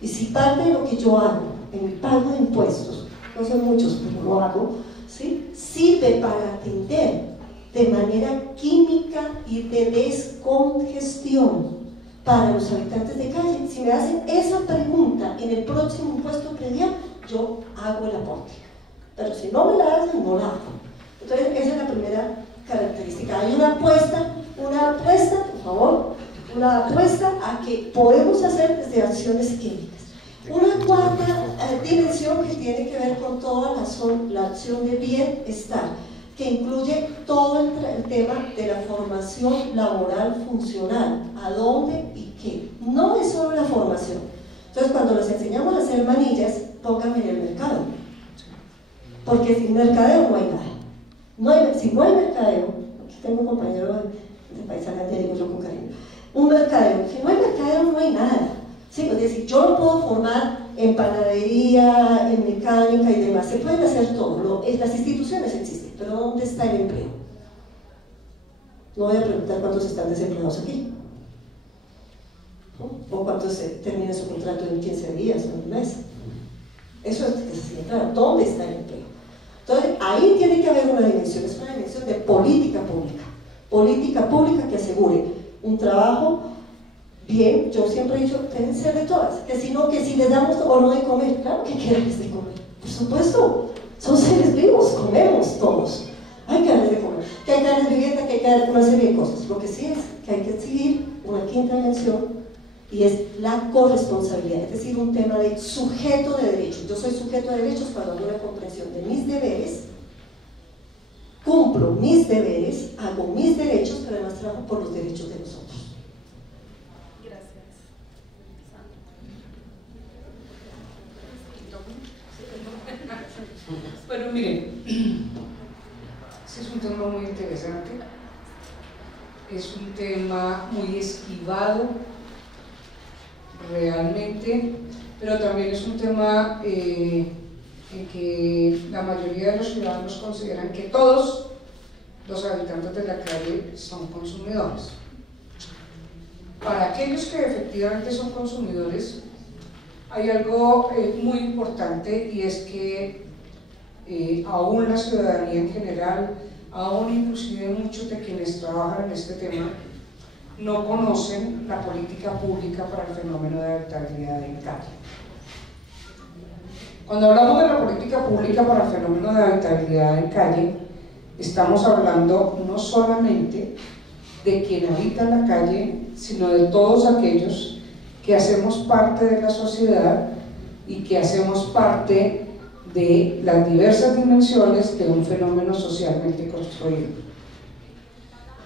Y si parte de lo que yo hago en mi pago de impuestos, no son muchos, pero lo hago, ¿sí?, sirve para atender de manera química y de descongestión para los habitantes de calle, si me hacen esa pregunta en el próximo impuesto predial, yo hago el aporte. Pero si no me la hacen, no la hago. Entonces, esa es la primera característica. Hay una apuesta, por favor, una apuesta a que podemos hacer desde acciones químicas. Una cuarta dimensión que tiene que ver con toda la acción de bienestar, que incluye todo el tema de la formación laboral funcional, a dónde y qué. No es solo la formación. Entonces, cuando les enseñamos a hacer manillas, pónganme en el mercado, porque sin mercadeo no hay nada. Si no hay mercadeo, aquí tengo un compañero de paisaje, te digo yo con cariño, un mercadeo, si no hay mercadeo no hay nada. Sí, es decir, yo no puedo formar en panadería, en mecánica y demás, se pueden hacer todo, las instituciones existen, pero ¿dónde está el empleo? No voy a preguntar cuántos están desempleados aquí, ¿no? O cuántos terminan su contrato en 15 días o en un mes. Eso es que se claro, ¿dónde está el empleo? Entonces, ahí tiene que haber una dimensión, es una dimensión de política pública que asegure un trabajo. Bien, yo siempre he dicho, deben ser de todas, que si les damos o no de comer, claro que queremos de comer, por supuesto, son seres vivos, comemos todos, hay que darles de comer, que hay que darles vivienda, que hay que darles una serie de cosas. Lo que sí es que hay que seguir una quinta dimensión, y es la corresponsabilidad, es decir, un tema de sujeto de derechos. Yo soy sujeto de derechos cuando hago una comprensión de mis deberes, cumplo mis deberes, hago mis derechos, pero además trabajo por los derechos de nosotros. Bueno, miren, este es un tema muy interesante, es un tema muy esquivado realmente, pero también es un tema en que la mayoría de los ciudadanos consideran que todos los habitantes de la calle son consumidores. Para aquellos que efectivamente son consumidores, hay algo muy importante, y es que aún la ciudadanía en general, aún inclusive muchos de quienes trabajan en este tema, no conocen la política pública para el fenómeno de habitabilidad en calle. Cuando hablamos de la política pública para el fenómeno de habitabilidad en calle, estamos hablando no solamente de quien habita en la calle, sino de todos aquellos que hacemos parte de la sociedad y que hacemos parte de las diversas dimensiones de un fenómeno socialmente construido.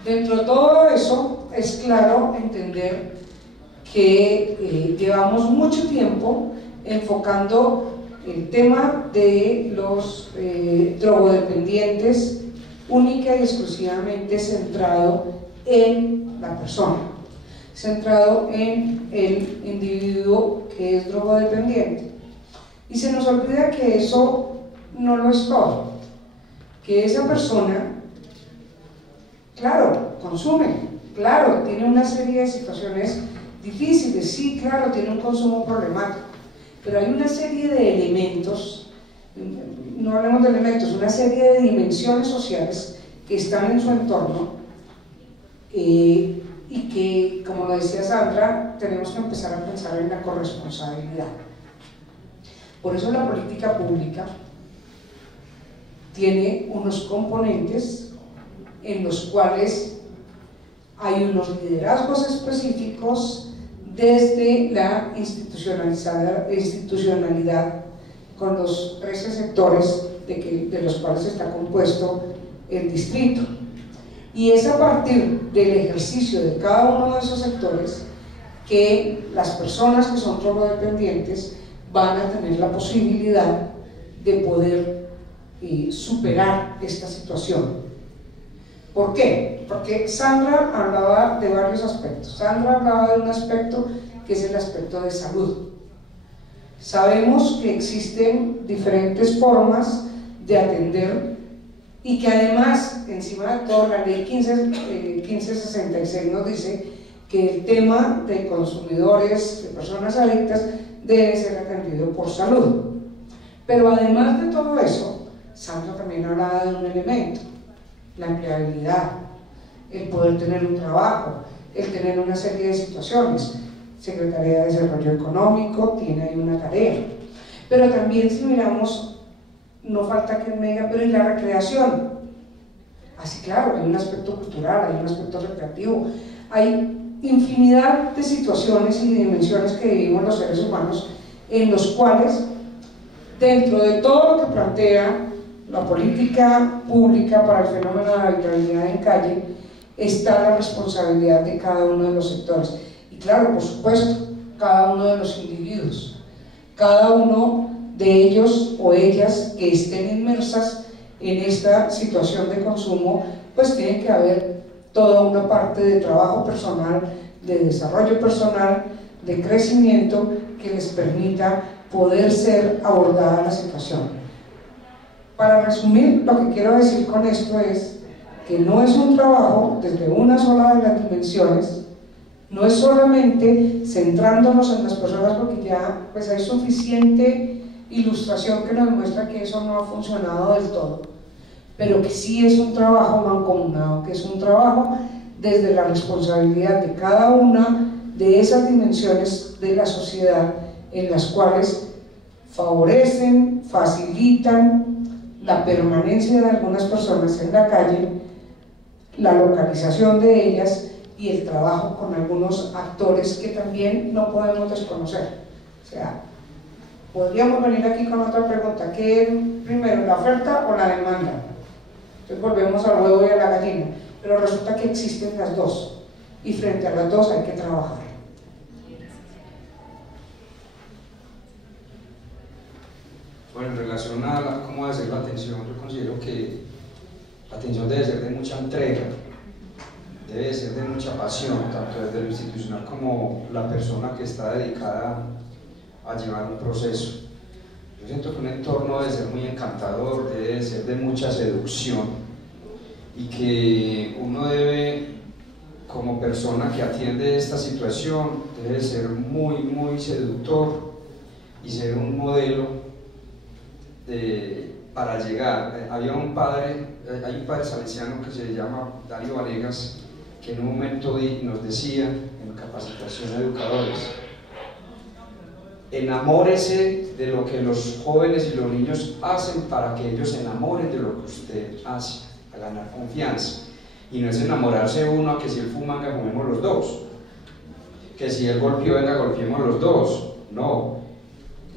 Dentro de todo eso, es claro entender que llevamos mucho tiempo enfocando el tema de los drogodependientes única y exclusivamente centrado en la persona, centrado en el individuo que es drogodependiente. Y se nos olvida que eso no lo es todo, que esa persona, claro, consume, claro, tiene una serie de situaciones difíciles, sí, claro, tiene un consumo problemático, pero hay una serie de elementos, no hablemos de elementos, una serie de dimensiones sociales que están en su entorno y que, como lo decía Sandra, tenemos que empezar a pensar en la corresponsabilidad. Por eso la política pública tiene unos componentes en los cuales hay unos liderazgos específicos desde la institucionalidad con los 13 sectores de los cuales está compuesto el distrito. Y es a partir del ejercicio de cada uno de esos sectores que las personas que son drogodependientes van a tener la posibilidad de poder superar esta situación. ¿Por qué? Porque Sandra hablaba de varios aspectos. Sandra hablaba de un aspecto que es el aspecto de salud. Sabemos que existen diferentes formas de atender y que además, encima de todo, la ley 1566 nos dice que el tema de consumidores, de personas adictas, debe ser atendido por salud. Pero además de todo eso, Sandra también hablaba de un elemento, la empleabilidad, el poder tener un trabajo, el tener una serie de situaciones. Secretaría de Desarrollo Económico tiene ahí una tarea. Pero también, si miramos, no falta que me diga, pero ¿y la recreación? Así, claro, hay un aspecto cultural, hay un aspecto recreativo, hay infinidad de situaciones y dimensiones que vivimos los seres humanos, en los cuales, dentro de todo lo que plantea la política pública para el fenómeno de la habitabilidad en calle, está la responsabilidad de cada uno de los sectores. Y claro, por supuesto, cada uno de los individuos, cada uno de ellos o ellas que estén inmersas en esta situación de consumo, pues tiene que haber toda una parte de trabajo personal, de desarrollo personal, de crecimiento que les permita poder ser abordada la situación. Para resumir, lo que quiero decir con esto es que no es un trabajo desde una sola de las dimensiones, no es solamente centrándonos en las personas, porque ya pues hay suficiente ilustración que nos muestra que eso no ha funcionado del todo, pero que sí es un trabajo mancomunado, que es un trabajo desde la responsabilidad de cada una de esas dimensiones de la sociedad en las cuales favorecen, facilitan la permanencia de algunas personas en la calle, la localización de ellas y el trabajo con algunos actores que también no podemos desconocer. O sea, podríamos venir aquí con otra pregunta: ¿qué es primero, la oferta o la demanda? Entonces volvemos al huevo y a la gallina, pero resulta que existen las dos y frente a las dos hay que trabajar. Bueno, en relación a cómo debe ser la atención, yo considero que la atención debe ser de mucha entrega, debe ser de mucha pasión, tanto desde lo institucional como la persona que está dedicada a llevar un proceso. Yo siento que un entorno debe ser muy encantador, debe ser de mucha seducción y que uno debe, como persona que atiende esta situación, debe ser muy, muy seductor y ser un modelo para llegar. Hay un padre salesiano que se llama Darío Vanegas, que en un momento nos decía en capacitación de educadores: enamórese de lo que los jóvenes y los niños hacen para que ellos se enamoren de lo que usted hace, a ganar confianza. Y no es enamorarse uno a que si él fuma, venga, fumemos los dos, que si él golpeó, venga, golpeemos los dos. No,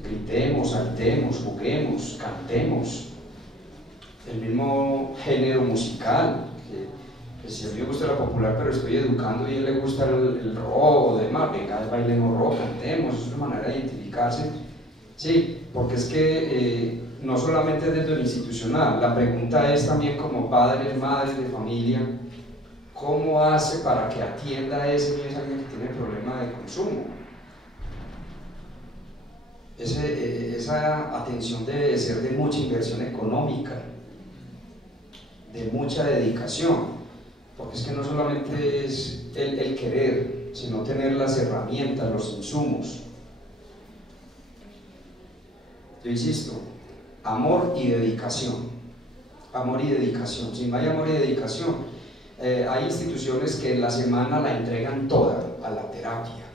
gritemos, saltemos, juguemos, cantemos el mismo género musical, que si a mí me gusta la popular pero estoy educando y a él le gusta el rock o demás, venga, bailemos rock, cantemos, es una manera de identificarse. Sí, porque es que no solamente desde lo institucional, la pregunta es también como padres, madres de familia, ¿cómo hace para que atienda a ese niño, esa niña que tiene problema de consumo? Esa atención debe ser de mucha inversión económica, de mucha dedicación, porque es que no solamente es el querer, sino tener las herramientas, los insumos. Yo insisto, amor y dedicación. Amor y dedicación. Si no hay amor y dedicación, hay instituciones que en la semana la entregan toda a la terapia,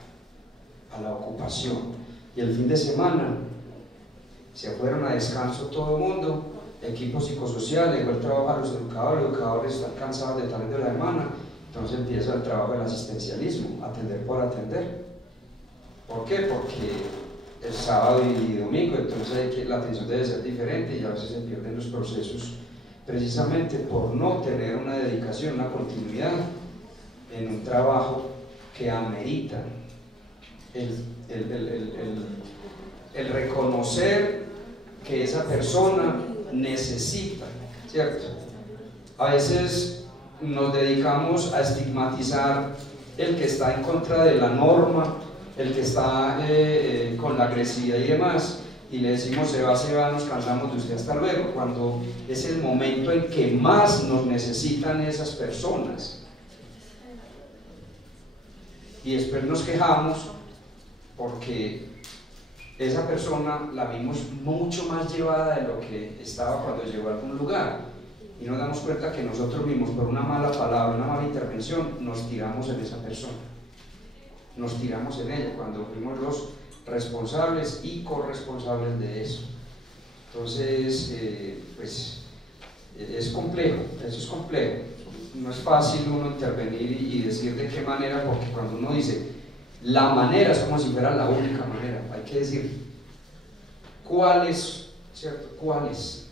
a la ocupación, y el fin de semana se fueron a descanso todo el mundo, equipo psicosocial, llegó el trabajo a los educadores están cansados de tal de la semana, entonces empieza el trabajo del asistencialismo, atender por atender. ¿Por qué? Porque es sábado y domingo, entonces la atención debe ser diferente y a veces se pierden los procesos precisamente por no tener una dedicación, una continuidad en un trabajo que amerita el reconocer que esa persona necesita, ¿cierto? A veces nos dedicamos a estigmatizar el que está en contra de la norma, el que está con la agresividad y demás, y le decimos se va, nos cansamos de usted, hasta luego, cuando es el momento en que más nos necesitan esas personas. Y después nos quejamos porque esa persona la vimos mucho más llevada de lo que estaba cuando llegó a algún lugar, y nos damos cuenta que nosotros mismos, por una mala palabra, una mala intervención, nos tiramos en esa persona, nos tiramos en ella, cuando fuimos los responsables y corresponsables de eso. Entonces, pues es complejo, eso es complejo. No es fácil uno intervenir y decir de qué manera, porque cuando uno dice la manera es como si fuera la única manera, hay que decir cuál es, ¿cierto? ¿Cuál es?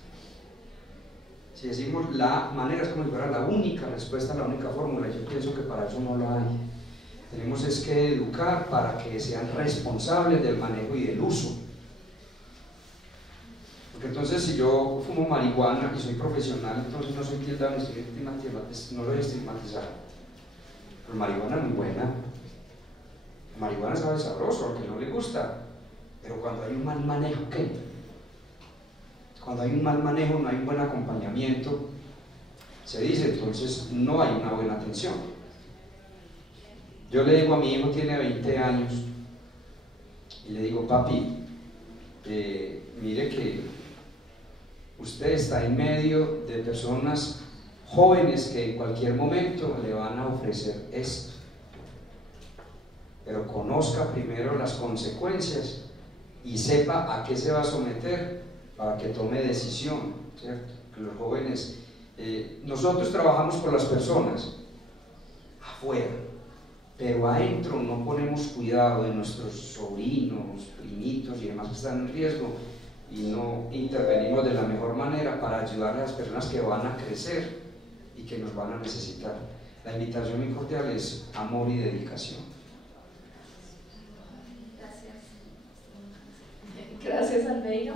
Si decimos la manera es como si fuera la única respuesta, la única fórmula, yo pienso que para eso no la hay. Tenemos es que educar para que sean responsables del manejo y del uso. Porque entonces si yo fumo marihuana y soy profesional, entonces no soy tildado, no lo voy a estigmatizar. Pero marihuana es muy buena. La marihuana sabe sabroso, al que no le gusta. Pero cuando hay un mal manejo, ¿qué? Cuando hay un mal manejo, no hay un buen acompañamiento, se dice, entonces no hay una buena atención. Yo le digo a mi hijo, tiene 20 años, y le digo, papi, mire que usted está en medio de personas jóvenes que en cualquier momento le van a ofrecer esto, pero conozca primero las consecuencias y sepa a qué se va a someter para que tome decisión, ¿cierto? Que los jóvenes, nosotros trabajamos por las personas afuera, pero adentro no ponemos cuidado de nuestros sobrinos, primitos y demás que están en riesgo, y no intervenimos de la mejor manera para ayudar a las personas que van a crecer y que nos van a necesitar. La invitación muy cordial es amor y dedicación. Gracias, Albeiro.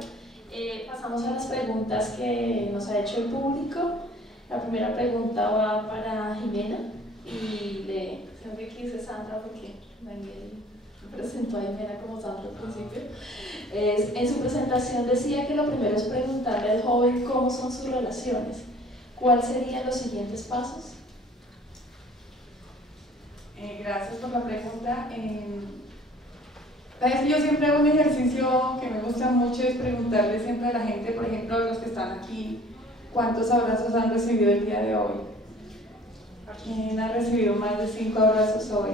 Pasamos a las preguntas que nos ha hecho el público. La primera pregunta va para Jimena, y siempre quise Sandra porque Daniel presentó a Jimena como Sandra al principio. En su presentación decía que lo primero es preguntarle al joven cómo son sus relaciones. ¿Cuáles serían los siguientes pasos? Gracias por la pregunta. Yo siempre hago un ejercicio que me gusta mucho, es preguntarle siempre a la gente, por ejemplo, los que están aquí, ¿cuántos abrazos han recibido el día de hoy? ¿Quién ha recibido más de 5 abrazos hoy?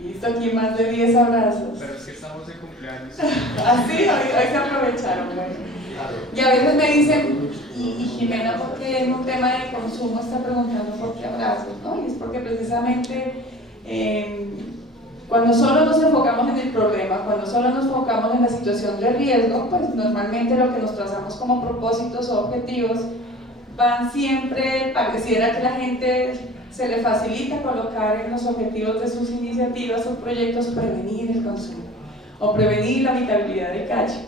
Listo, aquí más de 10 abrazos. Pero es que estamos de cumpleaños. Ah, sí, hoy se aprovecharon. Bueno. Y a veces me dicen, y Jimena, ¿por qué en un tema de consumo está preguntando por qué abrazos? ¿No? Y es porque precisamente cuando solo nos enfocamos en el problema, cuando solo nos enfocamos en la situación de riesgo, pues normalmente lo que nos trazamos como propósitos o objetivos van siempre, pareciera que la gente se le facilita colocar en los objetivos de sus iniciativas o proyectos prevenir el consumo o prevenir la habitabilidad de calle.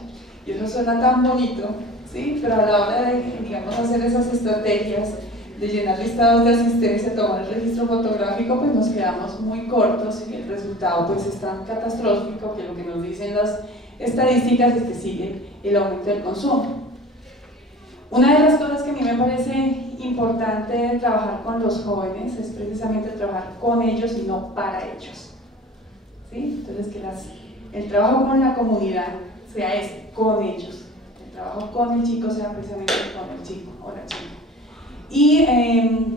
Y eso suena tan bonito, ¿sí? Pero a la hora de, digamos, hacer esas estrategias, de llenar listados de asistencia, tomar el registro fotográfico, pues nos quedamos muy cortos y el resultado pues es tan catastrófico que lo que nos dicen las estadísticas es que sigue el aumento del consumo. Una de las cosas que a mí me parece importante trabajar con los jóvenes es precisamente trabajar con ellos y no para ellos, ¿sí? Entonces que el trabajo con la comunidad sea con ellos, el trabajo con el chico sea precisamente con el chico o la chica. Y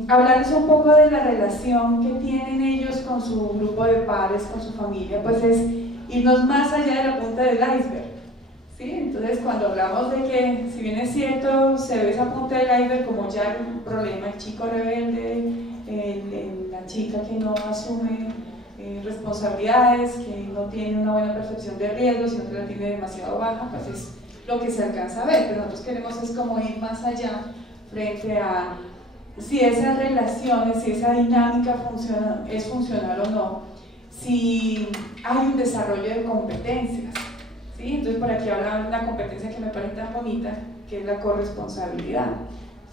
hablarles un poco de la relación que tienen ellos con su grupo de pares, con su familia, pues es irnos más allá de la punta del iceberg, ¿sí? Entonces cuando hablamos de que, si bien es cierto, se ve esa punta del iceberg como ya un problema, el chico rebelde, la chica que no asume responsabilidades, que no tiene una buena percepción de riesgo, sino que la tiene demasiado baja, pues es lo que se alcanza a ver, pero nosotros queremos es como ir más allá frente a si esas relaciones, si esa dinámica es funcional o no, si hay un desarrollo de competencias, ¿sí? Entonces por aquí habla de una competencia que me parece tan bonita, que es la corresponsabilidad,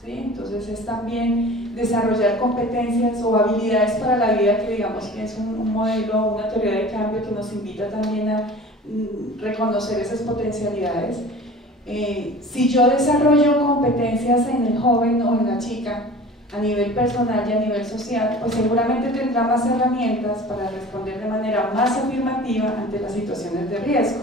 ¿sí? Entonces es también desarrollar competencias o habilidades para la vida, que digamos que es un modelo, una teoría de cambio que nos invita también a reconocer esas potencialidades. Si yo desarrollo competencias en el joven o en la chica a nivel personal y a nivel social, pues seguramente tendrá más herramientas para responder de manera más afirmativa ante las situaciones de riesgo.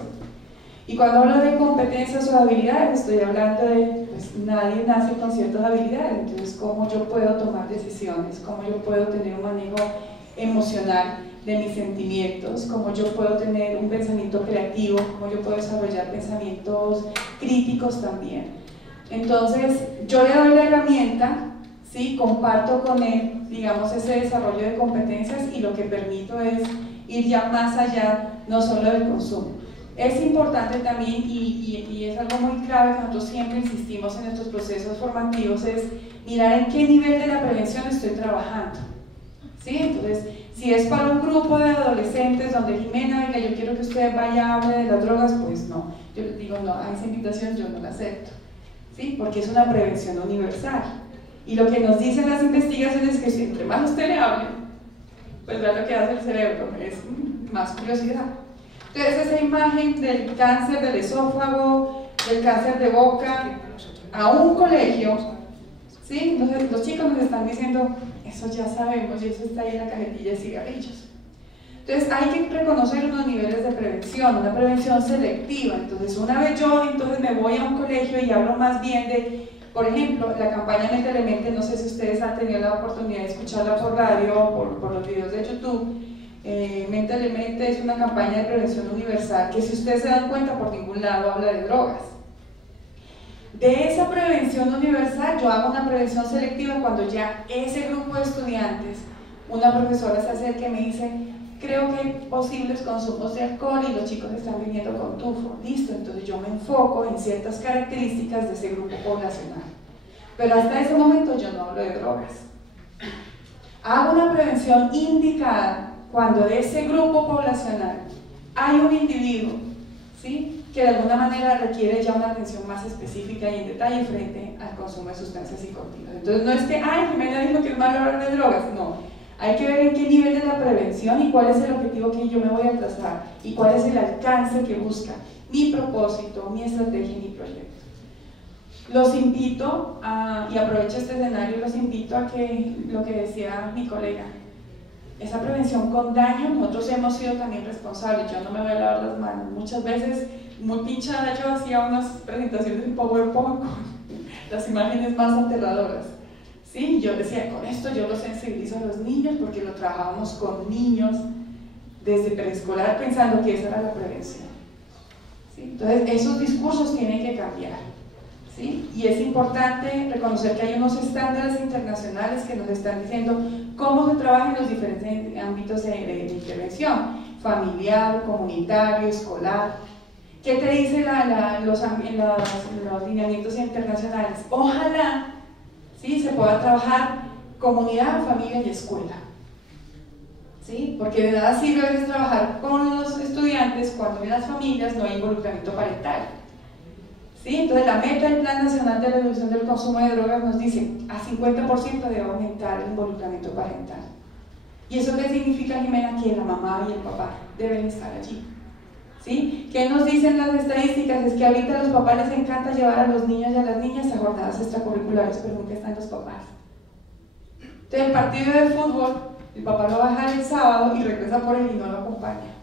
Y cuando hablo de competencias o habilidades, estoy hablando de, pues nadie nace con ciertas habilidades, entonces cómo yo puedo tomar decisiones, cómo yo puedo tener un manejo emocional de mis sentimientos, cómo yo puedo tener un pensamiento creativo, cómo yo puedo desarrollar pensamientos críticos también. Entonces yo le doy la herramienta, ¿sí? Comparto con él, digamos, ese desarrollo de competencias y lo que permito es ir ya más allá, no solo del consumo. Es importante también, y es algo muy clave que nosotros siempre insistimos en nuestros procesos formativos, es mirar en qué nivel de la prevención estoy trabajando, ¿sí? Entonces, si es para un grupo de adolescentes donde Jimena, venga, yo quiero que usted vaya a hable de las drogas, pues no, yo les digo, no, a esa invitación yo no la acepto, ¿sí? Porque es una prevención universal. Y lo que nos dicen las investigaciones es que si entre más usted le hable, pues vea lo que hace el cerebro, es más curiosidad. Entonces esa imagen del cáncer del esófago, del cáncer de boca, a un colegio, ¿sí? Entonces los chicos nos están diciendo, eso ya sabemos y eso está ahí en la cajetilla de cigarrillos. Entonces hay que reconocer unos niveles de prevención, una prevención selectiva. Entonces una vez yo me voy a un colegio y hablo más bien de, por ejemplo, la campaña Mente Mente, no sé si ustedes han tenido la oportunidad de escucharla por radio o por los videos de YouTube. Mente Mente es una campaña de prevención universal que, si ustedes se dan cuenta, por ningún lado habla de drogas. De esa prevención universal yo hago una prevención selectiva cuando ya ese grupo de estudiantes, una profesora se acerca y me dice, creo que hay posibles consumos de alcohol y los chicos están viniendo con tufo. Listo, entonces yo me enfoco en ciertas características de ese grupo poblacional. Pero hasta ese momento yo no hablo de drogas. Hago una prevención indicada cuando de ese grupo poblacional hay un individuo, ¿sí?, que de alguna manera requiere ya una atención más específica y en detalle frente al consumo de sustancias psicoactivas. Entonces no es que, ay, Jimena dijo que es malo hablar de drogas, no. Hay que ver en qué nivel de la prevención y cuál es el objetivo que yo me voy a trazar y cuál es el alcance que busca mi propósito, mi estrategia y mi proyecto. Los invito y aprovecho este escenario, los invito a que, lo que decía mi colega, esa prevención con daño, nosotros hemos sido también responsables. Yo no me voy a lavar las manos. Muchas veces, muy pinchada, yo hacía unas presentaciones en PowerPoint con las imágenes más aterradoras. ¿Sí? Yo decía, con esto yo los sensibilizo a los niños, porque lo trabajábamos con niños desde preescolar pensando que esa era la prevención. ¿Sí? Entonces, esos discursos tienen que cambiar. ¿Sí? Y es importante reconocer que hay unos estándares internacionales que nos están diciendo cómo se trabaja en los diferentes ámbitos de intervención, familiar, comunitario, escolar. ¿Qué te dicen los lineamientos internacionales? Ojalá, ¿sí?, se pueda trabajar comunidad, familia y escuela. ¿Sí? Porque de nada sirve a veces trabajar con los estudiantes cuando en las familias no hay involucramiento parental. ¿Sí? Entonces la meta del Plan Nacional de Reducción del Consumo de Drogas nos dice a 50% debe aumentar el involucramiento parental. ¿Y eso qué significa, Jimena? Que la mamá y el papá deben estar allí. ¿Sí? ¿Qué nos dicen las estadísticas? Es que ahorita a los papás les encanta llevar a los niños y a las niñas a jornadas extracurriculares, pero nunca están los papás. Entonces el partido de fútbol, el papá lo va a dejar el sábado y regresa por él y no lo acompaña.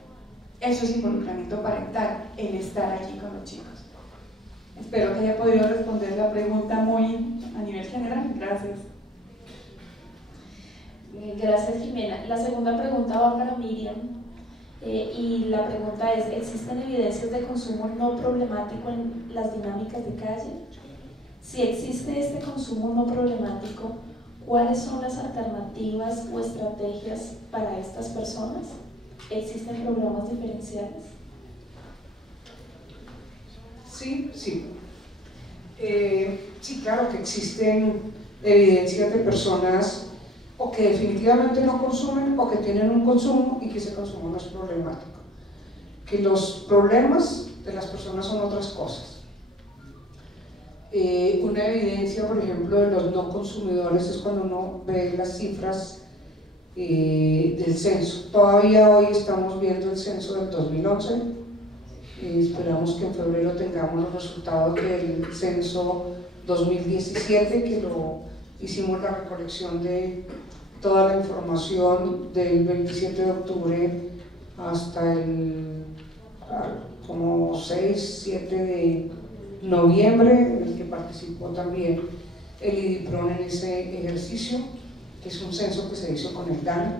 Eso es involucramiento parental, el estar allí con los chicos. Espero que haya podido responder la pregunta muy a nivel general. Gracias. Gracias, Jimena. La segunda pregunta va para Miriam. Y la pregunta es, ¿existen evidencias de consumo no problemático en las dinámicas de calle? Si existe este consumo no problemático, ¿cuáles son las alternativas o estrategias para estas personas? ¿Existen programas diferenciales? Sí. Sí, claro que existen evidencias de personas o que definitivamente no consumen o que tienen un consumo y que ese consumo no es problemático. Que los problemas de las personas son otras cosas. Una evidencia, por ejemplo, de los no consumidores es cuando uno ve las cifras del censo. Todavía hoy estamos viendo el censo del 2011, esperamos que en febrero tengamos los resultados del censo 2017, que hicimos la recolección de toda la información del 27 de octubre hasta el como 6-7 de noviembre, en el que participó también el IDIPRON en ese ejercicio, que es un censo que se hizo con el DANE.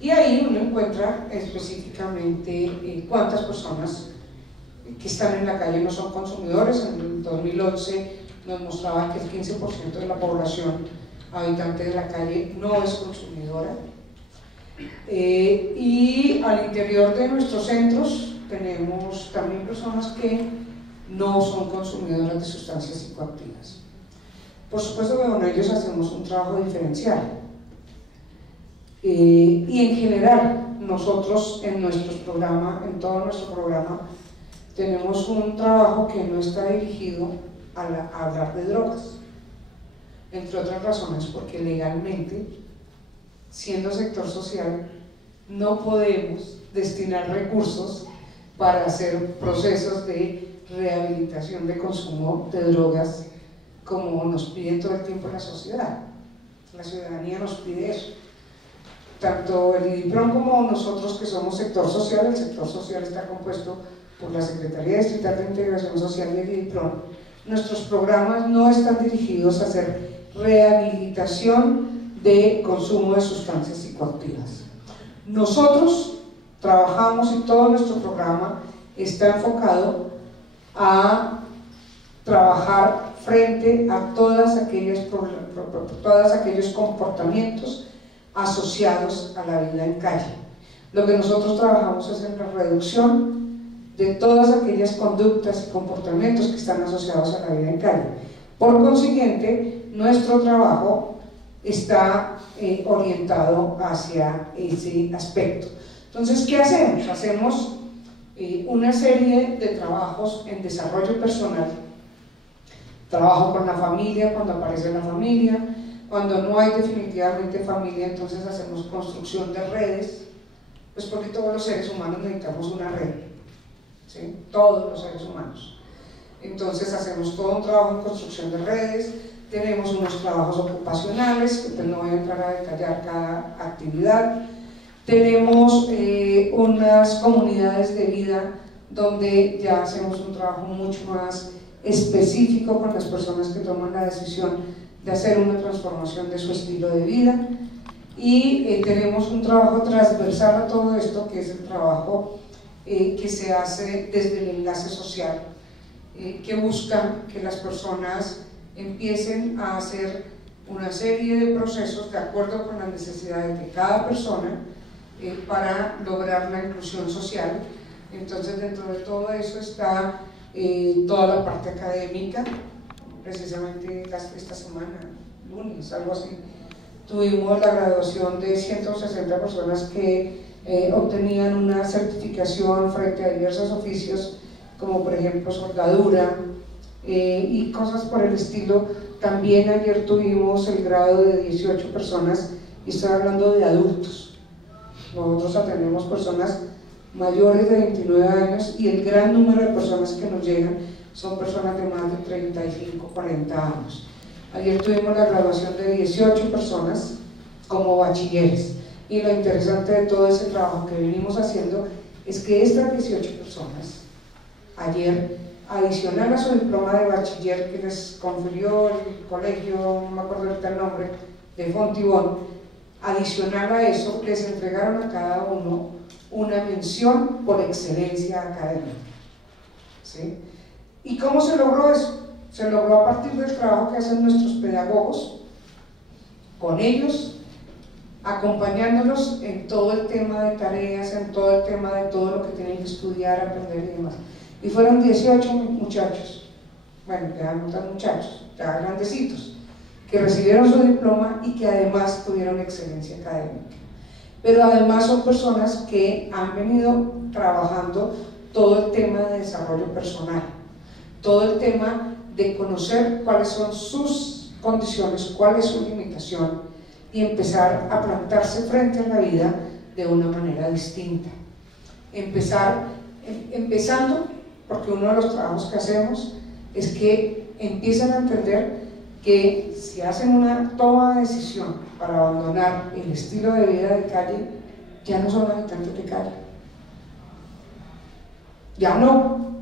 Y ahí uno encuentra específicamente cuántas personas que están en la calle no son consumidores. En el 2011 nos mostraba que el 15% de la población habitante de la calle no es consumidora. Y al interior de nuestros centros tenemos también personas que no son consumidoras de sustancias psicoactivas. Por supuesto que con ellos hacemos un trabajo diferencial. Y en general, nosotros en todo nuestro programa, tenemos un trabajo que no está dirigido a hablar de drogas, entre otras razones porque legalmente, siendo sector social, no podemos destinar recursos para hacer procesos de rehabilitación de consumo de drogas como nos pide todo el tiempo la sociedad. La ciudadanía nos pide eso. Tanto el IDIPRON como nosotros que somos sector social, el sector social está compuesto por la Secretaría Distrital de Integración Social y el IDIPRON. Nuestros programas no están dirigidos a hacer rehabilitación de consumo de sustancias psicoactivas. Nosotros trabajamos y todo nuestro programa está enfocado a trabajar frente a todos aquellos comportamientos asociados a la vida en calle. Lo que nosotros trabajamos es en la reducción de todas aquellas conductas y comportamientos que están asociados a la vida en calle. Por consiguiente, nuestro trabajo está orientado hacia ese aspecto. Entonces, ¿qué hacemos? Hacemos una serie de trabajos en desarrollo personal, trabajo con la familia cuando aparece la familia, cuando no hay definitivamente familia, entonces hacemos construcción de redes, pues porque todos los seres humanos necesitamos una red, ¿sí? Todos los seres humanos. Entonces hacemos todo un trabajo en construcción de redes, tenemos unos trabajos ocupacionales, que pues no voy a entrar a detallar cada actividad, tenemos unas comunidades de vida donde ya hacemos un trabajo mucho más específico con las personas que toman la decisión de hacer una transformación de su estilo de vida, y tenemos un trabajo transversal a todo esto, que es el trabajo que se hace desde el enlace social, que busca que las personas empiecen a hacer una serie de procesos de acuerdo con las necesidades de cada persona para lograr la inclusión social. Entonces, dentro de todo eso está toda la parte académica. Precisamente esta semana, lunes, algo así, tuvimos la graduación de 160 personas que obtenían una certificación frente a diversos oficios, como por ejemplo soldadura y cosas por el estilo. También ayer tuvimos el grado de 18 personas, y estoy hablando de adultos. Nosotros atendemos personas mayores de 29 años y el gran número de personas que nos llegan son personas de más de 35, 40 años. Ayer tuvimos la graduación de 18 personas como bachilleres, y lo interesante de todo ese trabajo que venimos haciendo es que estas 18 personas, ayer, adicional a su diploma de bachiller que les confirió el colegio, no me acuerdo ahorita el nombre, de Fontibón, adicional a eso les entregaron a cada uno una mención por excelencia académica, ¿sí? ¿Y cómo se logró eso? Se logró a partir del trabajo que hacen nuestros pedagogos con ellos, acompañándolos en todo el tema de tareas, en todo el tema de todo lo que tienen que estudiar, aprender y demás. Y fueron 18 muchachos, bueno, ya no tan muchachos, ya grandecitos, que recibieron su diploma y que además tuvieron excelencia académica. Pero además son personas que han venido trabajando todo el tema de desarrollo personal, todo el tema de conocer cuáles son sus condiciones, cuál es su limitación y empezar a plantarse frente a la vida de una manera distinta. Empezando, porque uno de los trabajos que hacemos es que empiezan a entender que si hacen una toma de decisión para abandonar el estilo de vida de calle, ya no son habitantes de calle. Ya no.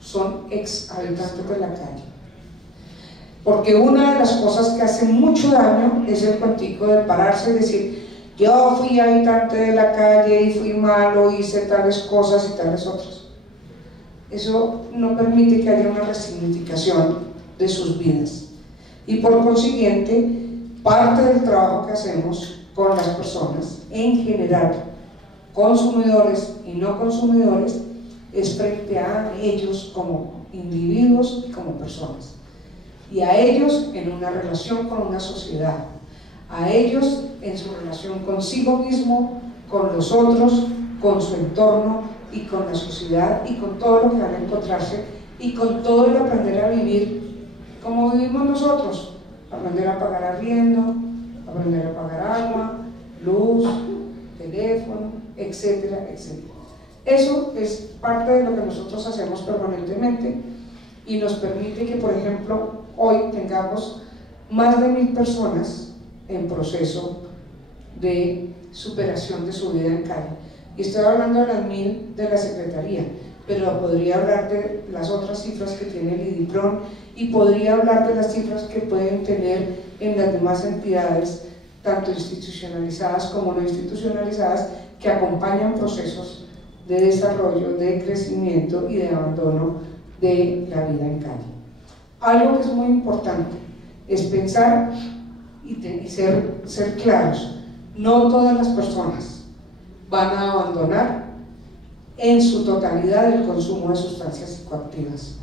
Son ex habitantes de la calle. Porque una de las cosas que hace mucho daño es el cuentico de pararse y decir: yo fui habitante de la calle y fui malo, hice tales cosas y tales otras. Eso no permite que haya una resignificación de sus vidas. Y por consiguiente, parte del trabajo que hacemos con las personas, en general, consumidores y no consumidores, es frente a ellos como individuos y como personas. Y a ellos en una relación con una sociedad, a ellos en su relación consigo mismo, con los otros, con su entorno y con la sociedad y con todo lo que van a encontrarse y con todo el aprender a vivir como vivimos nosotros, aprender a pagar arriendo, aprender a pagar agua, luz, teléfono, etcétera, etcétera. Eso es parte de lo que nosotros hacemos permanentemente y nos permite que, por ejemplo, hoy tengamos más de 1000 personas en proceso de superación de su vida en calle. Y estoy hablando de las 1000 de la Secretaría, pero podría hablar de las otras cifras que tiene el IDIPRON y podría hablar de las cifras que pueden tener en las demás entidades, tanto institucionalizadas como no institucionalizadas, que acompañan procesos de desarrollo, de crecimiento y de abandono de la vida en calle. Algo que es muy importante es pensar y ser claros: no todas las personas van a abandonar en su totalidad el consumo de sustancias psicoactivas,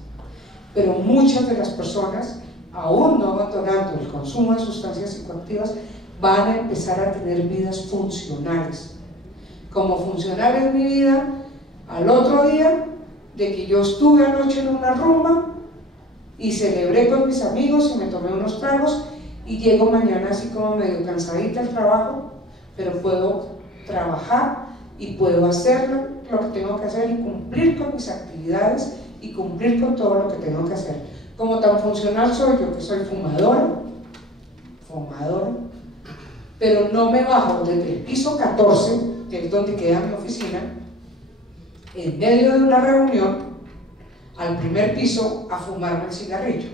pero muchas de las personas, aún no abandonando el consumo de sustancias psicoactivas, van a empezar a tener vidas funcionales. Como funcional es mi vida al otro día de que yo estuve anoche en una rumba y celebré con mis amigos y me tomé unos tragos y llego mañana así como medio cansadita al trabajo, pero puedo trabajar y puedo hacer lo que tengo que hacer y cumplir con mis actividades y cumplir con todo lo que tengo que hacer. Como tan funcional soy yo, que soy fumadora, pero no me bajo desde el piso 14, que es donde queda mi oficina, en medio de una reunión, al primer piso a fumarme el cigarrillo.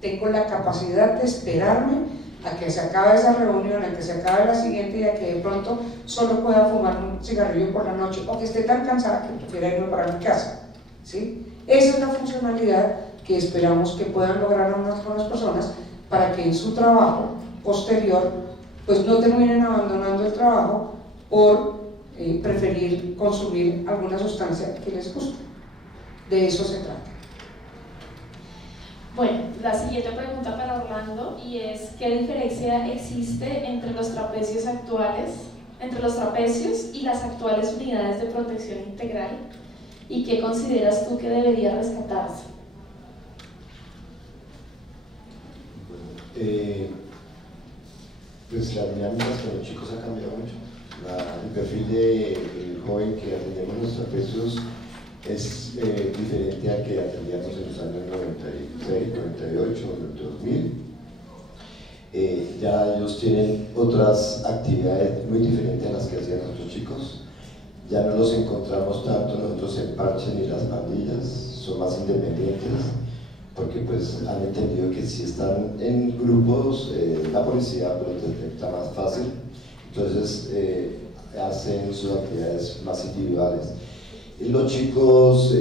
Tengo la capacidad de esperarme a que se acabe esa reunión, a que se acabe la siguiente y a que de pronto solo pueda fumar un cigarrillo por la noche o que esté tan cansada que prefiera irme para mi casa, ¿sí? Esa es la funcionalidad que esperamos que puedan lograr algunas personas para que en su trabajo posterior pues no terminen abandonando el trabajo por preferir consumir alguna sustancia que les guste. De eso se trata. Bueno, la siguiente pregunta para Orlando, y es: ¿qué diferencia existe entre los trapecios actuales, entre los trapecios y las actuales unidades de protección integral? ¿Y qué consideras tú que debería rescatarse? Pues las dinámicas con los chicos ha cambiado mucho. El perfil del joven que atendemos en los trapecios es diferente al que atendíamos en los años 96, 98, 2000. Ya ellos tienen otras actividades muy diferentes a las que hacían nuestros chicos. Ya no los encontramos tanto nosotros en parches ni las pandillas, son más independientes, porque pues han entendido que si están en grupos, la policía los detecta más fácil, entonces hacen sus actividades más individuales. Y los chicos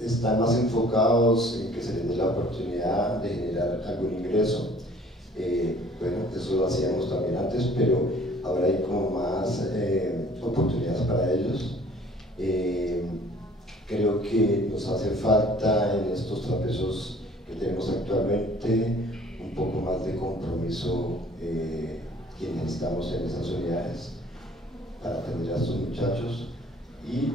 están más enfocados en que se les dé la oportunidad de generar algún ingreso. Bueno, eso lo hacíamos también antes, pero ahora hay como más oportunidades para ellos. Creo que nos hace falta en estos trapecios que tenemos actualmente un poco más de compromiso quienes estamos en esas unidades para atender a estos muchachos y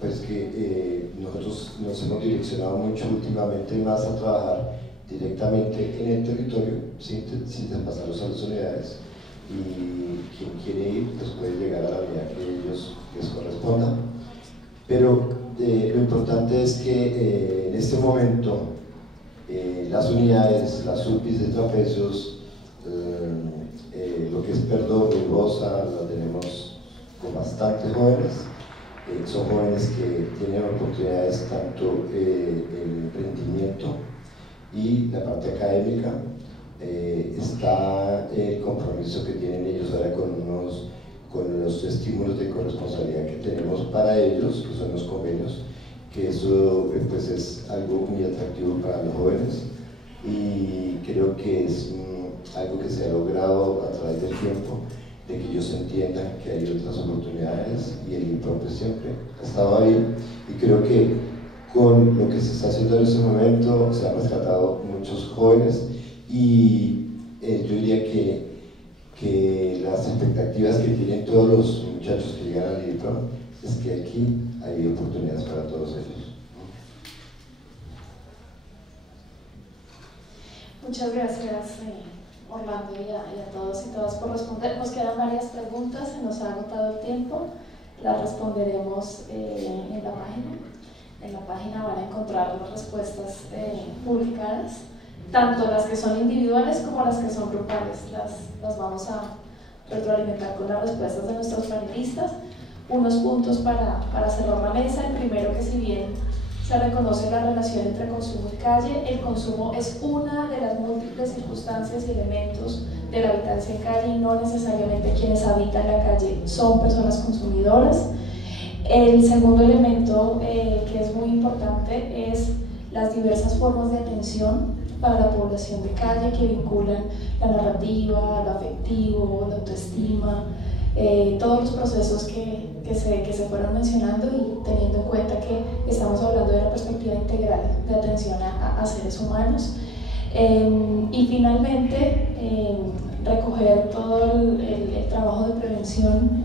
pues que nosotros nos hemos direccionado mucho últimamente más a trabajar directamente en el territorio, sin traspasarlos a las unidades, y quien quiere ir pues puede llegar a la unidad que ellos les corresponda. Pero lo importante es que en este momento las unidades, las UPIs de trapecios, lo que es Perdón y Bosa, la tenemos con bastantes jóvenes. Son jóvenes que tienen oportunidades tanto en emprendimiento y la parte académica. Está el compromiso que tienen ellos ahora con los estímulos de corresponsabilidad que tenemos para ellos, que son los convenios, que eso pues es algo muy atractivo para los jóvenes, y creo que es algo que se ha logrado a través del tiempo, de que ellos entiendan que hay otras oportunidades, y el IMPRO siempre ha estado ahí, y creo que con lo que se está haciendo en este momento se han rescatado muchos jóvenes, y yo diría que las expectativas que tienen todos los muchachos que llegan al IMPRO es que aquí hay oportunidades para todos ellos. Muchas gracias, Orlando, y a todos y todas por responder. Nos quedan varias preguntas, se nos ha agotado el tiempo, las responderemos en la página. En la página van a encontrar las respuestas publicadas, tanto las que son individuales como las que son grupales. Las vamos a retroalimentar con las respuestas de nuestros panelistas. Unos puntos para cerrar la mesa. El primero, que si bien se reconoce la relación entre consumo y calle, el consumo es una de las múltiples circunstancias y elementos de la habitancia en calle, y no necesariamente quienes habitan la calle son personas consumidoras. El segundo elemento que es muy importante es las diversas formas de atención para la población de calle, que vinculan la narrativa, lo afectivo, la autoestima, todos los procesos que se fueron mencionando, y teniendo en cuenta que estamos hablando de una perspectiva integral de atención a seres humanos. Y finalmente, recoger todo el trabajo de prevención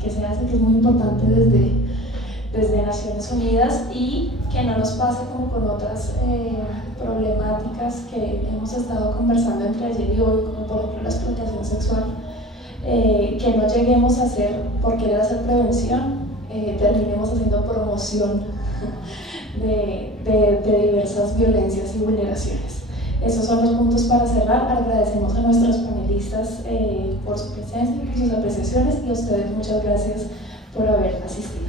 que se hace, que es muy importante desde Naciones Unidas, y que no nos pase como con otras problemáticas que hemos estado conversando entre ayer y hoy, como por ejemplo la explotación sexual, que no lleguemos a hacer, por querer hacer prevención, terminemos haciendo promoción de diversas violencias y vulneraciones. Esos son los puntos para cerrar. Agradecemos a nuestros panelistas por su presencia y por sus apreciaciones, y a ustedes muchas gracias por haber asistido.